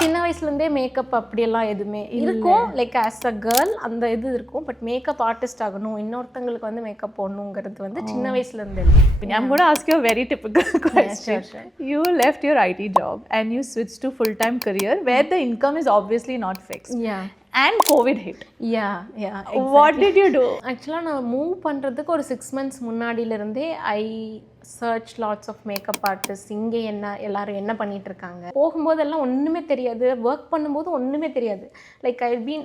சின்ன வயசுலேருந்தே மேக்கப் அப்படியெல்லாம் எதுவுமே இருக்கும், லைக் ஆஸ் அ கேர்ள் அந்த இது இருக்கும். பட் மேக்கப் ஆர்டிஸ்ட் ஆகணும், இன்னொருத்தங்களுக்கு வந்து மேக்கப் போடணுங்கிறது வந்து சின்ன வயசுலேருந்து இல்லை. I'm going to ask you a very typical question. Sure. You left your IT job and you switched to full-time career where the income is obviously not fixed. Yeah. And COVID hit. Yeah, exactly. What did you do? ஆக்சுவலாக நான் move பண்ணுறதுக்கு ஒரு 6 months முன்னாடியிலேருந்தே I search lots of makeup artist. இங்கே எல்லாரும் என்ன பண்ணிட்டு இருக்காங்க, போகும்போதெல்லாம் ஒன்றுமே தெரியாது, ஒர்க் பண்ணும்போது ஒன்றுமே தெரியாது. லைக் ஐ பீன்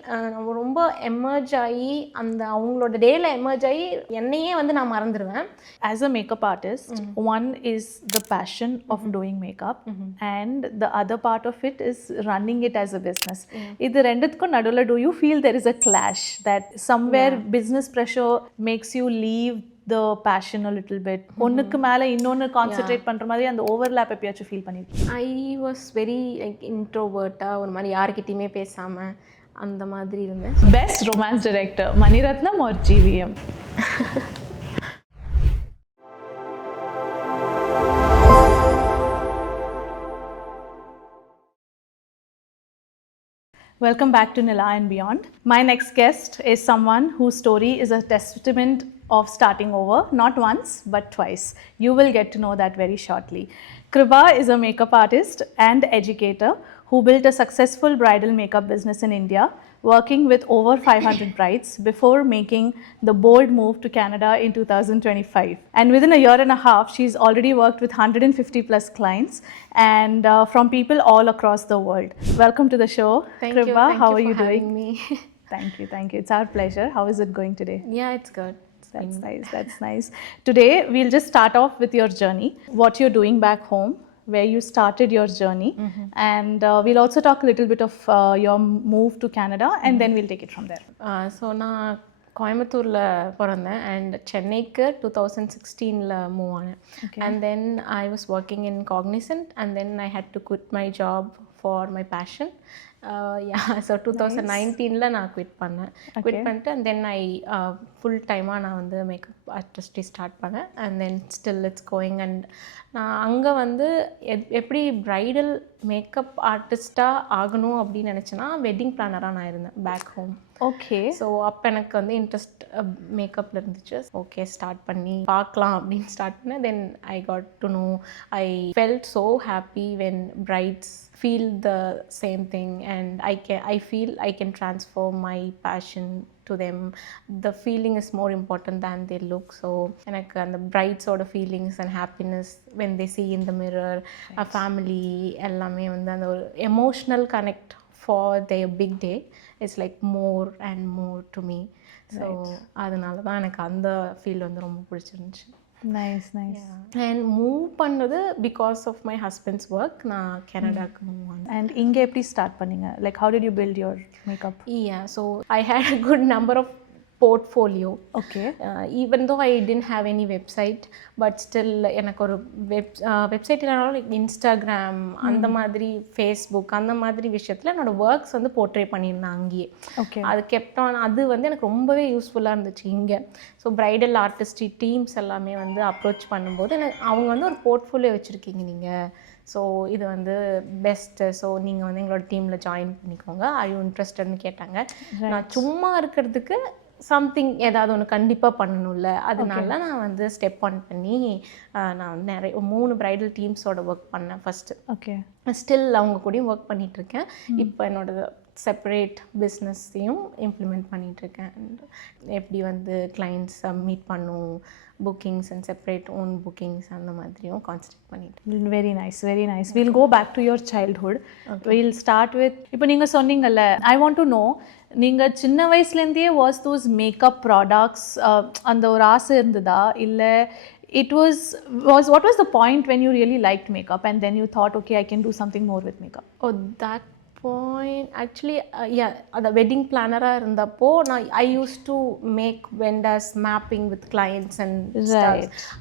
ரொம்ப எமர்ஜ் ஆகி அந்த அவங்களோட டேல எமர்ஜ் ஆகி என்னையே வந்து நான் மறந்துடுவேன். As a makeup artist, one is the passion of doing makeup and the other part of it is running it as a business. இது ரெண்டுத்துக்கும் நடுவில் do you feel there is a clash that somewhere business pressure makes you leave the passion a little bit? ஒன்னுக்கு மேல இன்னொன்னு concentrate பண்ற மாதிரி அந்த overlap எப்பயாச்சும் ஃபீல் பண்ணிருக்கீங்க? ஐ வாஸ் வெரி லைக் இன்ட்ரோவர்ட்டாக ஒரு மாதிரி யார்கிட்டயுமே பேசாமல் அந்த மாதிரி இருந்தேன். Best romance director, Maniratnam or GVM? Welcome back to Nila and Beyond. My next guest is someone whose story is a testament of starting over, not once but twice. You will get to know that very shortly. Kriba is a makeup artist and educator who built a successful bridal makeup business in India, working with over 500 brides before making the bold move to Canada in 2025. And within a year and a half, she's already worked with 150 plus clients and from people all across the world. Welcome to the show, Kriba. How are you doing? Me. Thank you. It's our pleasure. How is it going today? Yeah, it's good. That's nice. Today, we'll just start off with your journey, what you're doing back home, where you started your journey, and we'll also talk a little bit of your move to Canada, and then we'll take it from there. So நான் கோயம்புத்தூரில் பிறந்தேன் and சென்னைக்கு 2016 move ஆனேன். And then I was working in Cognizant and then I had to quit my job for my passion. So 2019 நான் quit பண்ணிட்டு and then I full டைமாக நான் வந்து மேக்கப் ஆர்டிஸ்டே ஸ்டார்ட் பண்ணேன். And then still it's going. And நான் அங்கே வந்து எப்படி ப்ரைடல் மேக்கப் ஆர்டிஸ்ட்டாக ஆகணும் அப்படின்னு நினச்சேன்னா வெட்டிங் பிளானராக நான் இருந்தேன் பேக் ஹோம். ஓகே. ஸோ அப்போ எனக்கு வந்து இன்ட்ரெஸ்ட் மேக்கப்பில் இருந்துச்சு. ஓகே ஸ்டார்ட் பண்ணி பார்க்கலாம் அப்படின்னு ஸ்டார்ட் பண்ணேன். Then I got to know, I felt so happy when brides feel the same thing and I feel I can transfer my passion to them. The feeling is more important than they look. So எனக்கு அந்த பிரைட்ஸோட feelings and happiness when they see in the mirror, a family எல்லாமே வந்து அந்த ஒரு emotional connect for their big day is like more and more to me. So அதனால தான் எனக்கு அந்த ஃபீல் வந்து ரொம்ப பிடிச்சிருந்துச்சு. Nice. And மூவ் பண்ணது because of my husband's work. நான் கனடாக்கு மூவ் ஆனேன். And இங்கே எப்படி ஸ்டார்ட் பண்ணீங்க? Like how did you build your makeup? Yeah, so I had a good number of portfolio. Okay. Even though I didn't have any website, but still எனக்கு ஒரு website இல்லைனாலும் like Instagram அந்த மாதிரி Facebook அந்த மாதிரி விஷயத்தில் என்னோட ஒர்க்ஸ் வந்து போர்ட்ரே பண்ணியிருந்தேன் அங்கேயே. ஓகே. அது கெப்டான் அது வந்து எனக்கு ரொம்பவே யூஸ்ஃபுல்லாக இருந்துச்சு இங்கே. ஸோ ப்ரைடல் ஆர்டிஸ்ட் டீம்ஸ் எல்லாமே வந்து அப்ரோச் பண்ணும்போது எனக்கு அவங்க வந்து ஒரு போர்ட்ஃபோலியோ வச்சுருக்கீங்க நீங்கள், ஸோ இது வந்து பெஸ்ட்டு, ஸோ நீங்கள் வந்து எங்களோட டீமில் ஜாயின் பண்ணிக்கோங்க, ஐ யூ இன்ட்ரெஸ்டட்னு கேட்டாங்க. நான் சும்மா இருக்கிறதுக்கு சம்திங் ஏதாவது ஒன்று கண்டிப்பாக பண்ணணும்ல, அதனால நான் வந்து ஸ்டெப் ஆன் பண்ணி நான் வந்து நிறைய 3 ப்ரைடல் டீம்ஸோட ஒர்க் பண்ணேன் ஃபஸ்ட்டு. ஓகே. ஸ்டில் அவங்க கூடயும் ஒர்க் பண்ணிகிட்ருக்கேன். இப்போ என்னோட செப்பரேட் பிஸ்னஸையும் இம்ப்ளிமெண்ட் பண்ணிகிட்ருக்கேன். எப்படி வந்து கிளைண்ட்ஸை மீட் பண்ணும், bookings and separate own bookings அந்த மாதிரியும் கான்சென்ட்ரேட் பண்ணிட்டு. Very nice. We'll go back to your childhood. Okay. We'll start with, இப்போ நீங்கள் சொன்னீங்கல்ல, I want to know, நீங்கள் சின்ன வயசுலேருந்தே was those makeup products அந்த ஒரு ஆசை இருந்ததா, இல்லை what was the point when you really liked makeup and then you thought, okay, I can do something more with makeup? Oh, that point actually அந்த wedding பிளானராக இருந்தப்போ நான் I use to make vendors mapping with clients and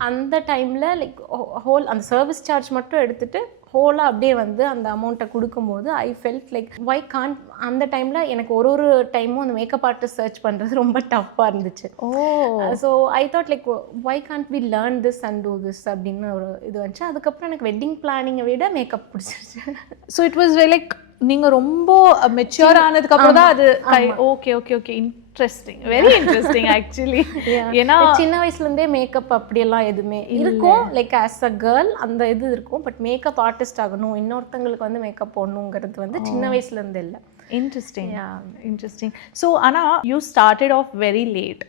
அந்த டைமில் like whole அந்த service charge மட்டும் எடுத்துகிட்டு ஹோலாக அப்படியே வந்து அந்த அமௌண்ட்டை கொடுக்கும்போது I felt like why can't, அந்த டைமில் எனக்கு ஒரு டைமும் அந்த மேக்கப் ஆர்டிஸ்ட் சர்ச் பண்ணுறது ரொம்ப டஃப்பாக இருந்துச்சு. So I thought like why can't we learn this and do this அப்படின்னு ஒரு இது வந்துச்சு. அதுக்கப்புறம் எனக்கு வெட்டிங் பிளானிங்கை விட மேக்கப் பிடிச்சிருச்சு. ஸோ இட் வாஸ் லைக் நீங்க ரொம்ப மெச்சூர் ஆனதுக்கு அப்புறம் தான் அது okay okay okay interesting very interesting actually ஏன்னா சின்ன வயசுல இருந்தே மேக்கப் அப்படியெல்லாம் எதுவுமே இருக்கும் லைக் ஆஸ் அ கேர்ள் அந்த இது இருக்கும் பட் மேக்கப் ஆர்டிஸ்ட் ஆகணும் இன்னொருத்தங்களுக்கு வந்து மேக்கப் போடணுங்கிறது வந்து சின்ன வயசுல இருந்து இல்லை இன்ட்ரெஸ்டிங் ஸோ ஆனால் you started off very late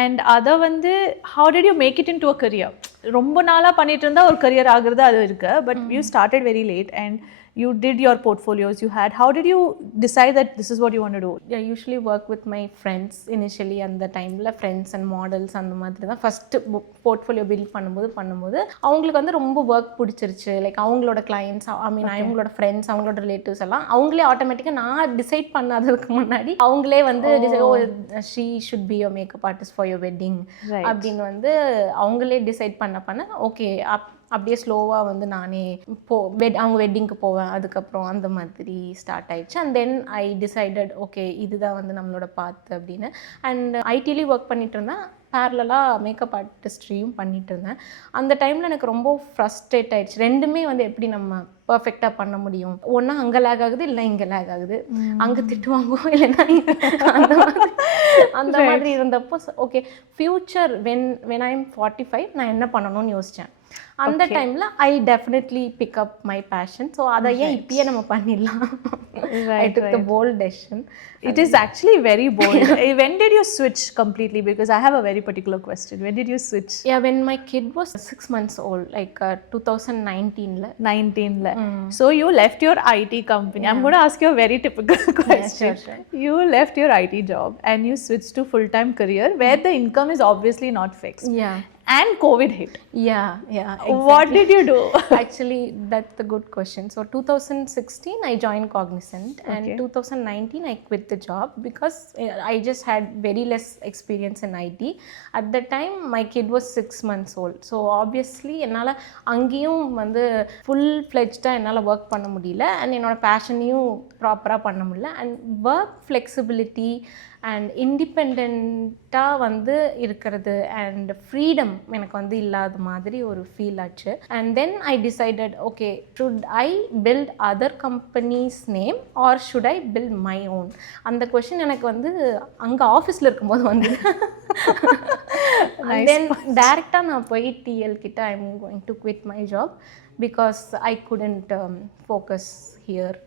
and அதை வந்து how did you make it in to a career ரொம்ப நாளாக பண்ணிட்டு இருந்தால் ஒரு கரியர் ஆகுறது அது இருக்கு but you started very late and you did your portfolios you had how did you decide that this is what you want to do? I usually work with my friends initially அந்த டைமில் friends and models அந்த மாதிரி தான் first portfolio build பண்ணும்போது அவங்களுக்கு வந்து ரொம்ப work பிடிச்சிருச்சு லைக் அவங்களோட கிளையன்ட்ஸ் ஐ மீன் அவங்களோட ஃப்ரெண்ட்ஸ் அவங்களோட ரிலேட்டிவ்ஸ் எல்லாம் அவங்களே ஆட்டோமேட்டிக்காக நான் டிசைட் பண்ணாததுக்கு முன்னாடி அவங்களே வந்து she should be your makeup artist for your wedding அப்படின்னு வந்து அவங்களே டிசைட் பண்ண ஓகே அப்படியே ஸ்லோவாக வந்து நானே அவங்க வெட்டிங்க்கு போவேன் அதுக்கப்புறம் அந்த மாதிரி ஸ்டார்ட் ஆயிடுச்சு and then I decided okay இதுதான் வந்து நம்மளோட பாத்து அப்படின்னு அண்ட் ஐடிலையும் ஒர்க் பண்ணிட்டு இருந்தேன் பேரலாக மேக்கப் ஆர்டிஸ்ட்ரியும் பண்ணிட்டு இருந்தேன் அந்த டைமில் எனக்கு ரொம்ப ஃப்ரஸ்ட்ரேட் ஆயிடுச்சு ரெண்டுமே வந்து எப்படி நம்ம பர்ஃபெக்டாக பண்ண முடியும் ஒன்றா அங்கே லேக் ஆகுது இல்லை இங்கே லேக் ஆகுது அங்கே திட்டுவாங்குவோம் இல்லைன்னா அந்த மாதிரி இருந்தப்போ okay future when I am 45 நான் என்ன பண்ணணும்னு யோசித்தேன் அந்த டைமில் I definitely pick up my passion so அதை ஏன் இப்பயே நம்ம பண்ணிடலாம் I took the bold decision It is actually very bold. When did you switch completely? Because I have a very particular question. When did you switch? Yeah, when my kid was 6 months old, like 2019. 19. So you left your IT company. I'm going to ask you a very typical question. Yeah, sure. You left your IT job and you switched to full-time career where the income is obviously not fixed. Yeah. And COVID hit. Yeah, exactly. What did you do? Actually, that's a good question. So 2016, I joined Cognizant, and 2019, I quit the job because I just had very less experience in IT. At that time, my kid was 6 months old. So obviously, என்னால் அங்கேயும் வந்து full-fledged-ஆக என்னால் work பண்ண முடியல and என்னோட பேஷனையும் ப்ராப்பராக பண்ண முடியல அண்ட் ஒர்க் ஃப்ளெக்சிபிலிட்டி அண்ட் இண்டிபெண்ட்டாக வந்து இருக்கிறது அண்ட் ஃப்ரீடம் எனக்கு வந்து இல்லாத மாதிரி ஒரு ஃபீல் ஆச்சு and then I decided okay should I build other companies name or should I build my own அந்த கொஷின் எனக்கு வந்து அங்கே ஆஃபீஸில் இருக்கும்போது வந்து தென் டைரெக்டாக நான் போய் டிஎல் கிட்ட I am going to quit my job because I couldn't focus here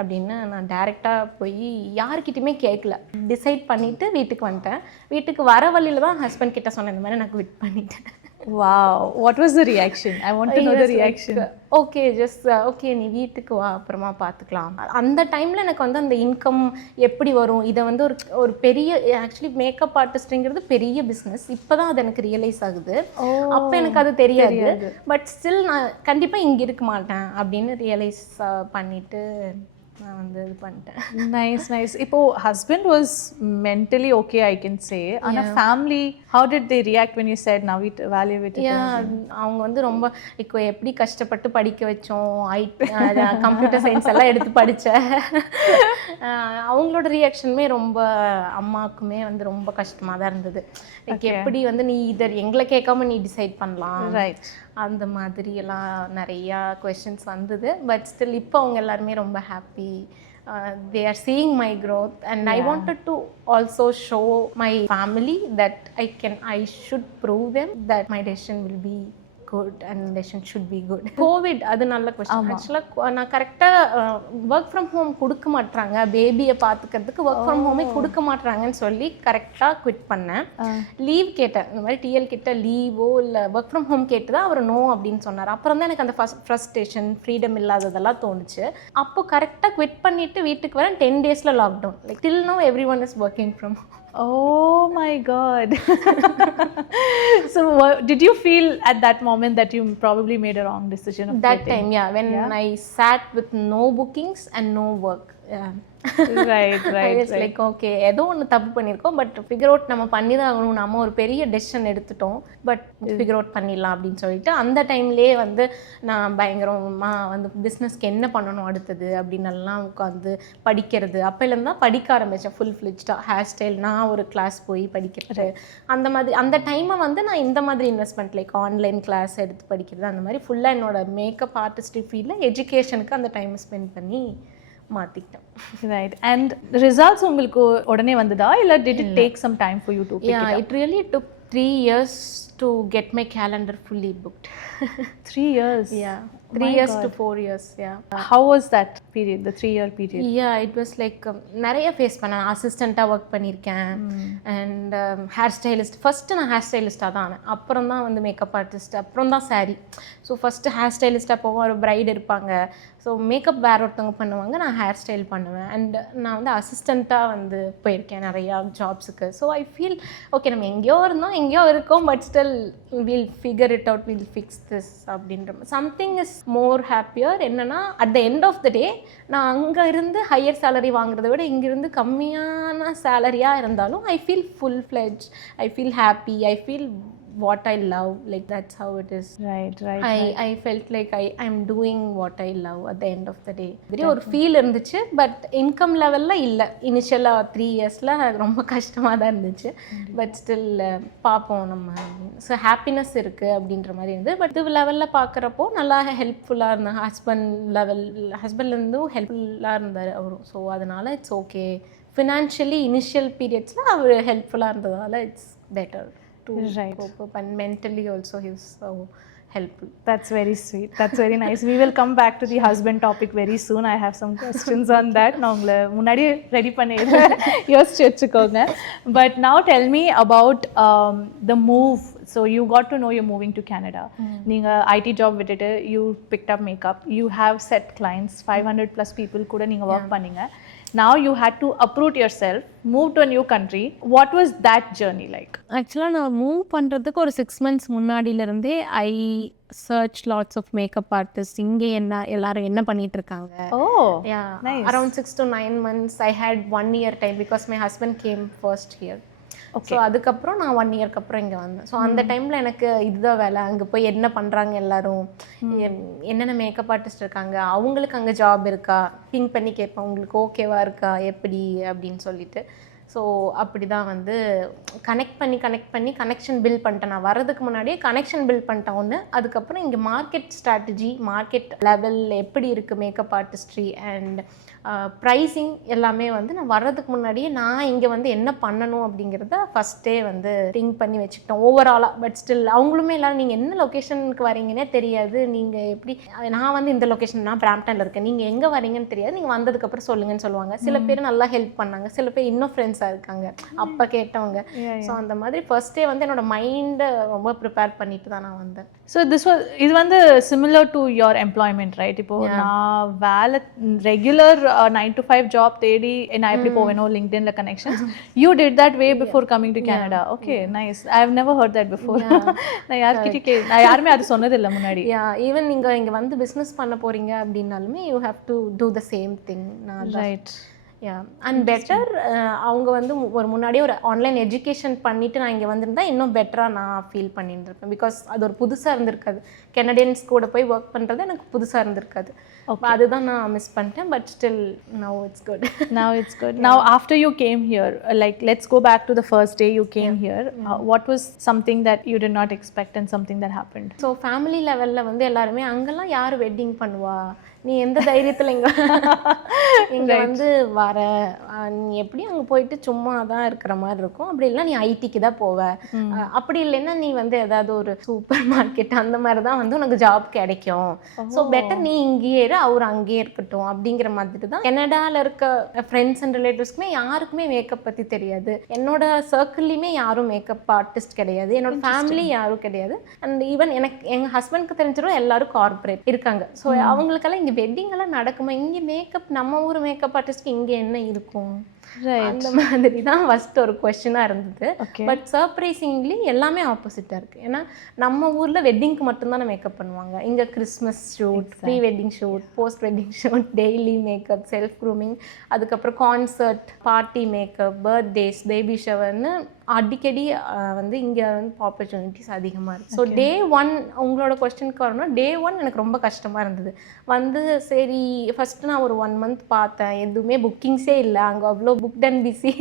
அப்படின்னு நான் டைரெக்டாக போய் யார்கிட்டையுமே கேட்கல டிசைட் பண்ணிவிட்டு வீட்டுக்கு வந்துட்டேன் வீட்டுக்கு வர வழியில் தான் ஹஸ்பண்ட் கிட்ட சொன்னேன் இந்த மாதிரி நான் குவிட் பண்ணிட்டேன் Wow, what was the reaction? I want to know the reaction. Okay just okay நீ வீட்டுக்கு வா அப்புறமா பார்த்துக்கலாம் அந்த டைமில் எனக்கு வந்து அந்த இன்கம் எப்படி வரும் இதை வந்து ஒரு பெரிய ஆக்சுவலி மேக்கப் ஆர்டிஸ்ட்ங்கிறது பெரிய பிஸ்னஸ் இப்போ தான் அது எனக்கு ரியலைஸ் ஆகுது அப்போ எனக்கு அது தெரியாது பட் ஸ்டில் நான் கண்டிப்பாக இங்கே இருக்க மாட்டேன் அப்படின்னு ரியலைஸ் பண்ணிவிட்டு நான் வந்து இது பண்ணிட்டேன் நைஸ் இப்போ husband was mentally okay I can say ஆனால் family how did they react when you said நான் வேலையை விட்டு அவங்க வந்து ரொம்ப இப்போ எப்படி கஷ்டப்பட்டு படிக்க வச்சோம் கம்ப்யூட்டர் சயின்ஸ் எல்லாம் எடுத்து படித்தேன் அவங்களோட ரியாக்ஷனுமே ரொம்ப அம்மாவுக்குமே வந்து ரொம்ப கஷ்டமாக தான் இருந்தது எப்படி வந்து நீ எங்களை கேட்காம நீ டிசைட் பண்ணலாம் ரைட் அந்த மாதிரி எல்லாம் நிறையா கொஷின்ஸ் வந்தது பட் ஸ்டில் இப்போ அவங்க எல்லாருமே ரொம்ப happy they are seeing my growth and I wanted to also show my family that I should prove them that my decision will be good and decision should be good. COVID அது நல்ல question ஆக்சுவலாக நான் கரெக்டாக work from home கொடுக்க மாட்டாங்க பேபியை பார்த்துக்கிறதுக்கு work from ஹோமே கொடுக்க மாட்டாங்கன்னு சொல்லி கரெக்டாக குவிட் பண்ணேன் லீவ் கேட்டேன் இந்த மாதிரி டிஎல் கிட்ட லீவோ இல்லை ஒர்க் ஃப்ரம் ஹோம் கேட்டு தான் அவர் நோ அப்படின்னு சொன்னார் அப்புறம் தான் எனக்கு அந்த ஃப்ரஸ்ட்ரேஷன் ஃப்ரீடம் இல்லாததெல்லாம் தோணுச்சு அப்போ கரெக்டாக குவிட் பண்ணிவிட்டு வீட்டுக்கு வரேன் 10 days lockdown like till no everyone is working from Oh my God. So did you feel at that moment that you probably made a wrong decision of that time? Yeah, when I sat with no bookings and no work. Yeah. right like okay ஏதோ ஒன்று தப்பு பண்ணியிருக்கோம் but figure out நம்ம பண்ணி தான் ஆகணும் நம்ம ஒரு பெரிய டெசிஷன் எடுத்துட்டோம் பட் ஃபிகர் அவுட் பண்ணிடலாம் அப்படின்னு சொல்லிட்டு அந்த டைம்லேயே வந்து நான் பயங்கரமாக வந்து பிஸ்னஸ்க்கு என்ன பண்ணணும் அடுத்தது அப்படின்னெல்லாம் உட்காந்து படிக்கிறது அப்போலேருந்து தான் படிக்க ஆரம்பித்தேன் ஃபுல்-ஃப்ளெஜ்டாக ஹேர் ஸ்டைல் நான் ஒரு கிளாஸ் போய் படிக்கிறது அந்த மாதிரி அந்த டைமை வந்து நான் இந்த மாதிரி இன்வெஸ்ட்மெண்ட் லைக் ஆன்லைன் கிளாஸ் எடுத்து படிக்கிறது அந்த மாதிரி ஃபுல்லாக என்னோட மேக்கப் ஆர்டிஸ்டிக் ஃபீல்டில் எஜுகேஷனுக்கு அந்த டைமை ஸ்பெண்ட் பண்ணி மாற்றிக்கிட்டேன். Right. And results உங்களுக்கு உடனே வந்ததா இல்லை did it take some time for you to pick Yeah, it up? it really took 3 years to get my calendar fully booked. 3 years? Yeah, 3 years to 4 years, yeah. How was that period, the 3-year period? Yeah, it was like நிறைய face பண்ணேன். அசிஸ்டண்ட்டாக work பண்ணியிருக்கேன் and hair stylist. First நான் hair ஸ்டைலிஸ்ட்டாக தான் ஆனேன். அப்புறம் தான் வந்து மேக்கப் ஆர்டிஸ்ட், அப்புறம் தான் சாரீ. ஸோ ஃபஸ்ட்டு ஹேர் ஸ்டைலிஸ்ட்டாக போவோம், ஒரு பிரைட் இருப்பாங்க. ஸோ மேக்கப் வேறு ஒருத்தவங்க பண்ணுவாங்க, நான் ஹேர் ஸ்டைல் பண்ணுவேன். அண்ட் நான் வந்து அசிஸ்டண்ட்டாக வந்து போயிருக்கேன் நிறையா ஜாப்ஸுக்கு. ஸோ ஐ ஃபீல் ஓகே, நம்ம எங்கேயோ இருந்தோம், எங்கேயோ இருக்கோம், but still will figure it out, will fix this அப்படின்ற சம்திங் இஸ் மோர் ஹாப்பியர். என்னென்னா at the end of the day நான் அங்கே இருந்து ஹையர் சேலரி வாங்குறத விட இங்கிருந்து கம்மியான சேலரியாக இருந்தாலும் I feel full fledge, I feel happy, I feel what I love, like that's how it is. Right. I felt like I'm doing what I love at the end of the day. ஒரு feel இருந்துச்சு, but income லெவலில் இல்லை. இனிஷியலாக 3 இயர்ஸில் ரொம்ப கஷ்டமாக தான் இருந்துச்சு, பட் ஸ்டில் பார்ப்போம் நம்ம. ஸோ ஹாப்பினஸ் இருக்குது அப்படின்ற மாதிரி இருந்தது. பட் இது லெவலில் பார்க்குறப்போ நல்லா ஹெல்ப்ஃபுல்லாக இருந்தாங்க. ஹஸ்பண்ட்லேருந்தும் ஹெல்ப்ஃபுல்லாக இருந்தார் அவரும். ஸோ அதனால் இட்ஸ் ஓகே. ஃபினான்ஷியலி இனிஷியல் பீரியட்ஸில் அவர் ஹெல்ப்ஃபுல்லாக இருந்ததால் it's better to cope up, and mentally also he was so helpful. That's very sweet. That's very nice. We will come back to the husband topic very soon. I have some questions on that. நான் உங்களை முன்னாடியே ready பண்ணி யோசிச்சு வச்சுக்கோங்க. But now tell me about the move. So you got to know you're moving to Canada. நீங்கள் IT job விட்டுட்டு you picked up makeup. You have set clients, 500 plus people கூட நீங்கள் work பண்ணீங்க. Now you had to uproot yourself, move to a new country. What was that journey like? ஆக்சுவலாக நான் move பண்ணுறதுக்கு ஒரு 6 months முன்னாடியிலேருந்தே I search lots of makeup artist. இங்கே எல்லாரும் என்ன பண்ணிட்டு இருக்காங்க. Around 6 to 9 months I had 1 year time because my husband came first here. So அதுக்கப்புறம் நான் 1 இயர்க்கு அப்புறம் இங்கே வந்தேன். ஸோ அந்த டைமில் எனக்கு இதுதான் வேலை. அங்கே போய் என்ன பண்ணுறாங்க எல்லாரும், என்னென்ன மேக்கப் ஆர்டிஸ்ட் இருக்காங்க, அவங்களுக்கு அங்கே ஜாப் இருக்கா, திங்க் பண்ணி கேட்பேன், உங்களுக்கு ஓகேவா இருக்கா எப்படி அப்படின்னு சொல்லிட்டு. ஸோ அப்படி தான் வந்து கனெக்ட் பண்ணி கனெக்ஷன் பில்ட் பண்ணிட்டேன். நான் வரதுக்கு முன்னாடியே கனெக்ஷன் பில்ட் பண்ணிட்டேன் ஒன்று. அதுக்கப்புறம் இங்கே மார்க்கெட் ஸ்ட்ராட்டஜி, மார்க்கெட் லெவல் எப்படி இருக்குது மேக்கப் ஆர்டிஸ்ட்ரி அண்ட் ப்ரைஸிங் எல்லாமே வந்து நான் வர்றதுக்கு முன்னாடியே நான் இங்கே வந்து என்ன பண்ணணும் அப்படிங்கிறத ஃபஸ்ட்டே வந்து திங்க் பண்ணி வச்சுக்கிட்டேன் ஓவராலாக. பட் ஸ்டில் அவங்களுமே எல்லோரும் நீங்கள் என்ன லொக்கேஷனுக்கு வரீங்கன்னே தெரியாது, நீங்கள் எப்படி, நான் வந்து இந்த லொக்கேஷன், நான் பிராம்ப்டனில் இருக்கேன், நீங்கள் எங்கே வரீங்கன்னு தெரியாது, நீங்கள் வந்ததுக்கப்புறம் சொல்லுங்கன்னு சொல்லுவாங்க. சில பேர் நல்லா ஹெல்ப் பண்ணாங்க, சில பேர் இன்னும் ஃப்ரெண்ட்ஸாக இருக்காங்க அப்போ கேட்டவங்க. ஸோ அந்த மாதிரி ஃபர்ஸ்டே வந்து என்னோட மைண்டை ரொம்ப ப்ரிப்பேர் பண்ணிட்டு தான் நான் வந்தேன். ஸோ இது வந்து similar to your employment right? இப்போ நான் வேலை ரெகுலர் 9 to 5 ஜாப் தேடி நான் எப்படி போவேனோ லிங்க்டின்ல connections, you did that way before coming to Canada. Okay, nice. I have never heard that before. நான் யாருமே அது சொன்னது இல்லை முன்னாடி. ஈவன் நீங்கள் இங்கே வந்து பிஸ்னஸ் பண்ண போகிறீங்க அப்படின்னாலுமே you have to do the same thing. Right. And better அவங்க வந்து ஒரு முன்னாடியே ஒரு ஆன்லைன் எஜுகேஷன் பண்ணிவிட்டு நான் இங்கே வந்திருந்தா இன்னும் பெட்டராக நான் ஃபீல் பண்ணியிருந்திருப்பேன். பிகாஸ் அது ஒரு புதுசாக இருந்திருக்காது, கெனடியன்ஸ் கூட போய் ஒர்க் பண்ணுறது எனக்கு புதுசாக இருந்திருக்காது. அதுதான் நான் மிஸ் பண்ணிட்டேன். But still now it's good. Now after you came here, like let's go back to the first day you came here. What was something that you did not expect and something that happened? So family லெவலில் வந்து எல்லாருமே அங்கெல்லாம் யார் wedding பண்ணுவா, நீ எந்த தைரியத்தில் இங்கே வந்து வர, நீ எப்படி அங்கே போயிட்டு சும்மா தான் இருக்கிற மாதிரி இருக்கும், அப்படி இல்லைனா நீ ஐடிக்கு தான் போவ, அப்படி இல்லைன்னா நீ வந்து ஏதாவது ஒரு சூப்பர் மார்க்கெட் அந்த மாதிரி தான் வந்து உனக்கு ஜாப் கிடைக்கும். ஸோ பெட்டர் நீ இங்கேயே அவர் அங்கேயே இருக்கட்டும் அப்படிங்கிற மாதிரி தான். கனடாவில் இருக்க ஃப்ரெண்ட்ஸ் அண்ட் ரிலேட்டிவ்ஸ்க்குமே யாருக்குமே மேக்கப் பற்றி தெரியாது. என்னோட சர்க்கிள்லையுமே யாரும் மேக்கப் ஆர்டிஸ்ட் கிடையாது, என்னோட ஃபேமிலி யாரும் கிடையாது. அண்ட் ஈவன் எங்கள் ஹஸ்பண்ட்க்கு தெரிஞ்சிடும் எல்லாரும் கார்பரேட் இருக்காங்க. ஸோ அவங்களுக்கெல்லாம் இங்கே வெட்டிங் எல்லாம் நடக்குமா, இங்கே மேக்கப் நம்ம ஊர் மேக்கப் ஆர்டிஸ்ட்க்கு இங்கே என்ன இருக்கும், அந்த மாதிரி தான் ஃபர்ஸ்ட் ஒரு கொஸ்டினாக இருந்தது. பட் சர்ப்ரைசிங்லி எல்லாமே ஆப்போசிட்டாக இருக்குது. ஏன்னா நம்ம ஊரில் வெட்டிங்க்கு மட்டும்தான் மேக்கப் பண்ணுவாங்க, இங்கே Christmas shoot, pre wedding shoot, post wedding shoot, daily makeup, self grooming, அதுக்கப்புறம் concert, party makeup, birthdays, baby ஷவர்னு அடிக்கடி வந்து இங்கே வந்து ஆப்பர்ச்சுனிட்டிஸ் அதிகமாக இருக்குது. ஸோ டே ஒன் உங்களோட கொஸ்டினுக்கு வரணும், டே ஒன் எனக்கு ரொம்ப கஷ்டமாக இருந்தது. வந்து சரி ஃபஸ்ட்டு நான் ஒரு 1 மந்த் பார்த்தேன், எதுவுமே புக்கிங்ஸே இல்லை. அங்கே அவ்வளோ புக்ட் அண்ட் பிஸி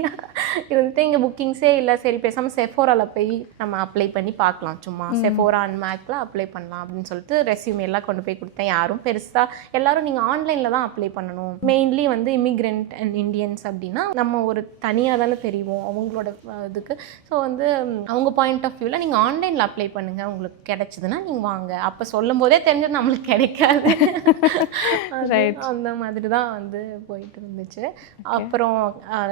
இருந்துட்டு இங்கே புக்கிங்ஸே இல்லை. சரி பேசாமல் செஃபோராவில் போய் நம்ம அப்ளை பண்ணி பார்க்கலாம், சும்மா செஃபோரா அண்ட் மேக்கில் அப்ளை பண்ணலாம் அப்படின்னு சொல்லிட்டு ரெஸ்யூமே எல்லாம் கொண்டு போய் கொடுத்தேன். யாரும் பெருசாக எல்லாரும் நீங்கள் ஆன்லைனில் தான் அப்ளை பண்ணணும், மெயின்லி வந்து இமிக்ரெண்ட் அண்ட் இண்டியன்ஸ் அப்படின்னா நம்ம ஒரு தனியாக தானே தெரியும் அவங்களோட இதுக்கு. ஸோ வந்து அவங்க பாயிண்ட் ஆஃப் வியூவில் நீங்கள் ஆன்லைனில் அப்ளை பண்ணுங்கள், உங்களுக்கு கிடைச்சிதுன்னா நீங்கள் வாங்க. அப்போ சொல்லும் போதே தெரிஞ்சது நம்மளுக்கு கிடைக்காது. ரைட், அந்த மாதிரி தான் வந்து போயிட்டு இருந்துச்சு. அப்புறம்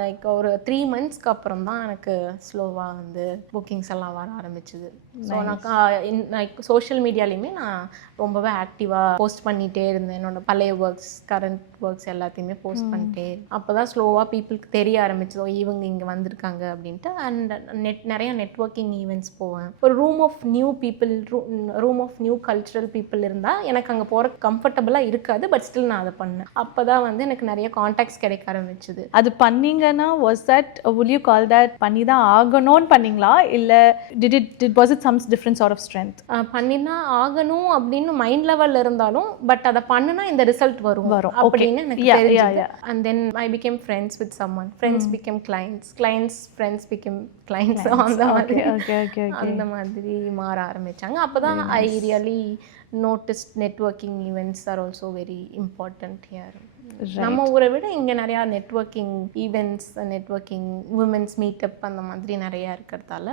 லைக் ஒரு 3 மந்த்ஸ்க்கு அப்புறம் தான் எனக்கு ஸ்லோவாக வந்து புக்கிங்ஸ் எல்லாம் வர ஆரம்பிச்சுது. ஸோ நான் சோஷியல் மீடியாலையுமே நான் ரொம்பவே ஆக்டிவாக போஸ்ட் பண்ணிகிட்டே இருந்தேன். என்னோட பழைய ஒர்க்ஸ், கரண்ட் ஒர்க்ஸ் எல்லாத்தையுமே போஸ்ட் பண்ணிட்டே. அப்போ தான் ஸ்லோவாக பீப்புளுக்கு தெரிய ஆரம்பிச்சதோ இவங்க இங்கே வந்திருக்காங்க அப்படின்ட்டு. அண்ட் நிறைய நெட்வொர்க்கிங் ஈவெண்ட்ஸ் போவேன். ஒரு room of new people, room of new cultural people இருந்தால் எனக்கு அங்கே போகிற கம்ஃபர்டபுளாக இருக்காது. பட் ஸ்டில் நான் அதை பண்ணேன். அப்போ தான் வந்து எனக்கு நிறைய கான்டாக்ட்ஸ் கிடைக்க ஆரம்பிச்சுது. அது பண்ணீங்கன்னா was that, will you call that பண்ணி தான் ஆகணும்னு பண்ணீங்களா, இல்லை was it some different sort of strength? பண்ணினா ஆகணும் அப்படின்னு மைண்ட் லெவலில் இருந்தாலும் பட் அதை பண்ணுனா இந்த ரிசல்ட் வரும் அப்படின்னு எனக்கு தெரிஞ்சது. And then I became friends with summon, friends became clients, clients friends became clients. அந்த மாதிரி மாற ஆரம்பிச்சாங்க. அப்போ தான் I really noticed networking events are also very important here. நம்ம ஊரை விட இங்கே நிறையா networking events, networking women's meetup அந்த மாதிரி நிறையா இருக்கிறதால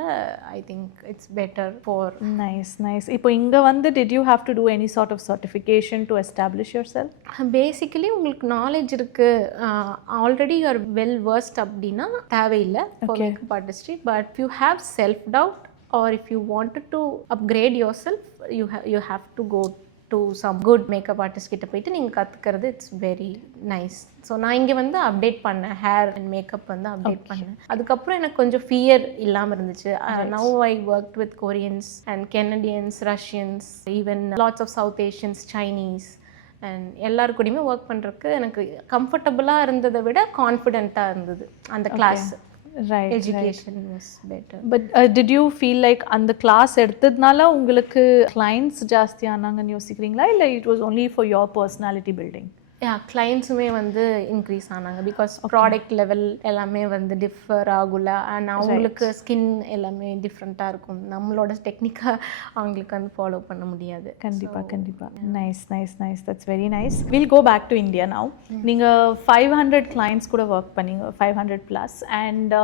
I think it's better for. Nice. இப்போ இங்கே வந்து did you have to do any sort of certification to establish yourself? Basically உங்களுக்கு நாலேஜ் இருக்குது, already you are well versed அப்படின்னா தேவையில்லை for makeup artistry. But you have self doubt or if you wanted to upgrade yourself, you have to go to some good makeup artist கிட்ட போயிட்டு நீங்கள் கற்றுக்கிறது it's very nice. So நான் இங்கே வந்து update பண்ணேன், ஹேர் அண்ட் மேக்கப் வந்து update பண்ணேன். அதுக்கப்புறம் எனக்கு கொஞ்சம் ஃபியர் இல்லாமல் இருந்துச்சு. Now I work with Koreans and Canadians, Russians, even lots of South Asians, Chinese and எல்லாரு கூடயுமே ஒர்க் பண்ணுறதுக்கு எனக்கு கம்ஃபர்டபுளாக இருந்ததை விட கான்ஃபிடென்ட்டாக இருந்தது அந்த class. Right, education was better. But did you feel like அந்த கிளாஸ் எடுத்ததுனால உங்களுக்கு clients ஜாஸ்தி ஆனாங்கன்னு யோசிக்கிறீங்களா, இல்லை it was only for your personality building? கிளைண்ட்ஸுமே வந்து இன்க்ரீஸ் ஆனாங்க. பிகாஸ் ப்ராடக்ட் லெவல் எல்லாமே வந்து டிஃபர் ஆகுல. அண்ட் அவங்களுக்கு ஸ்கின் எல்லாமே டிஃப்ரெண்ட்டாக இருக்கும். நம்மளோட டெக்னிக்காக அவங்களுக்கு வந்து ஃபாலோ பண்ண முடியாது. கண்டிப்பாக. Nice. That's very nice. Will go back to India now. நீங்கள் 500 கிளைண்ட்ஸ் கூட ஒர்க் பண்ணீங்க, 500+. And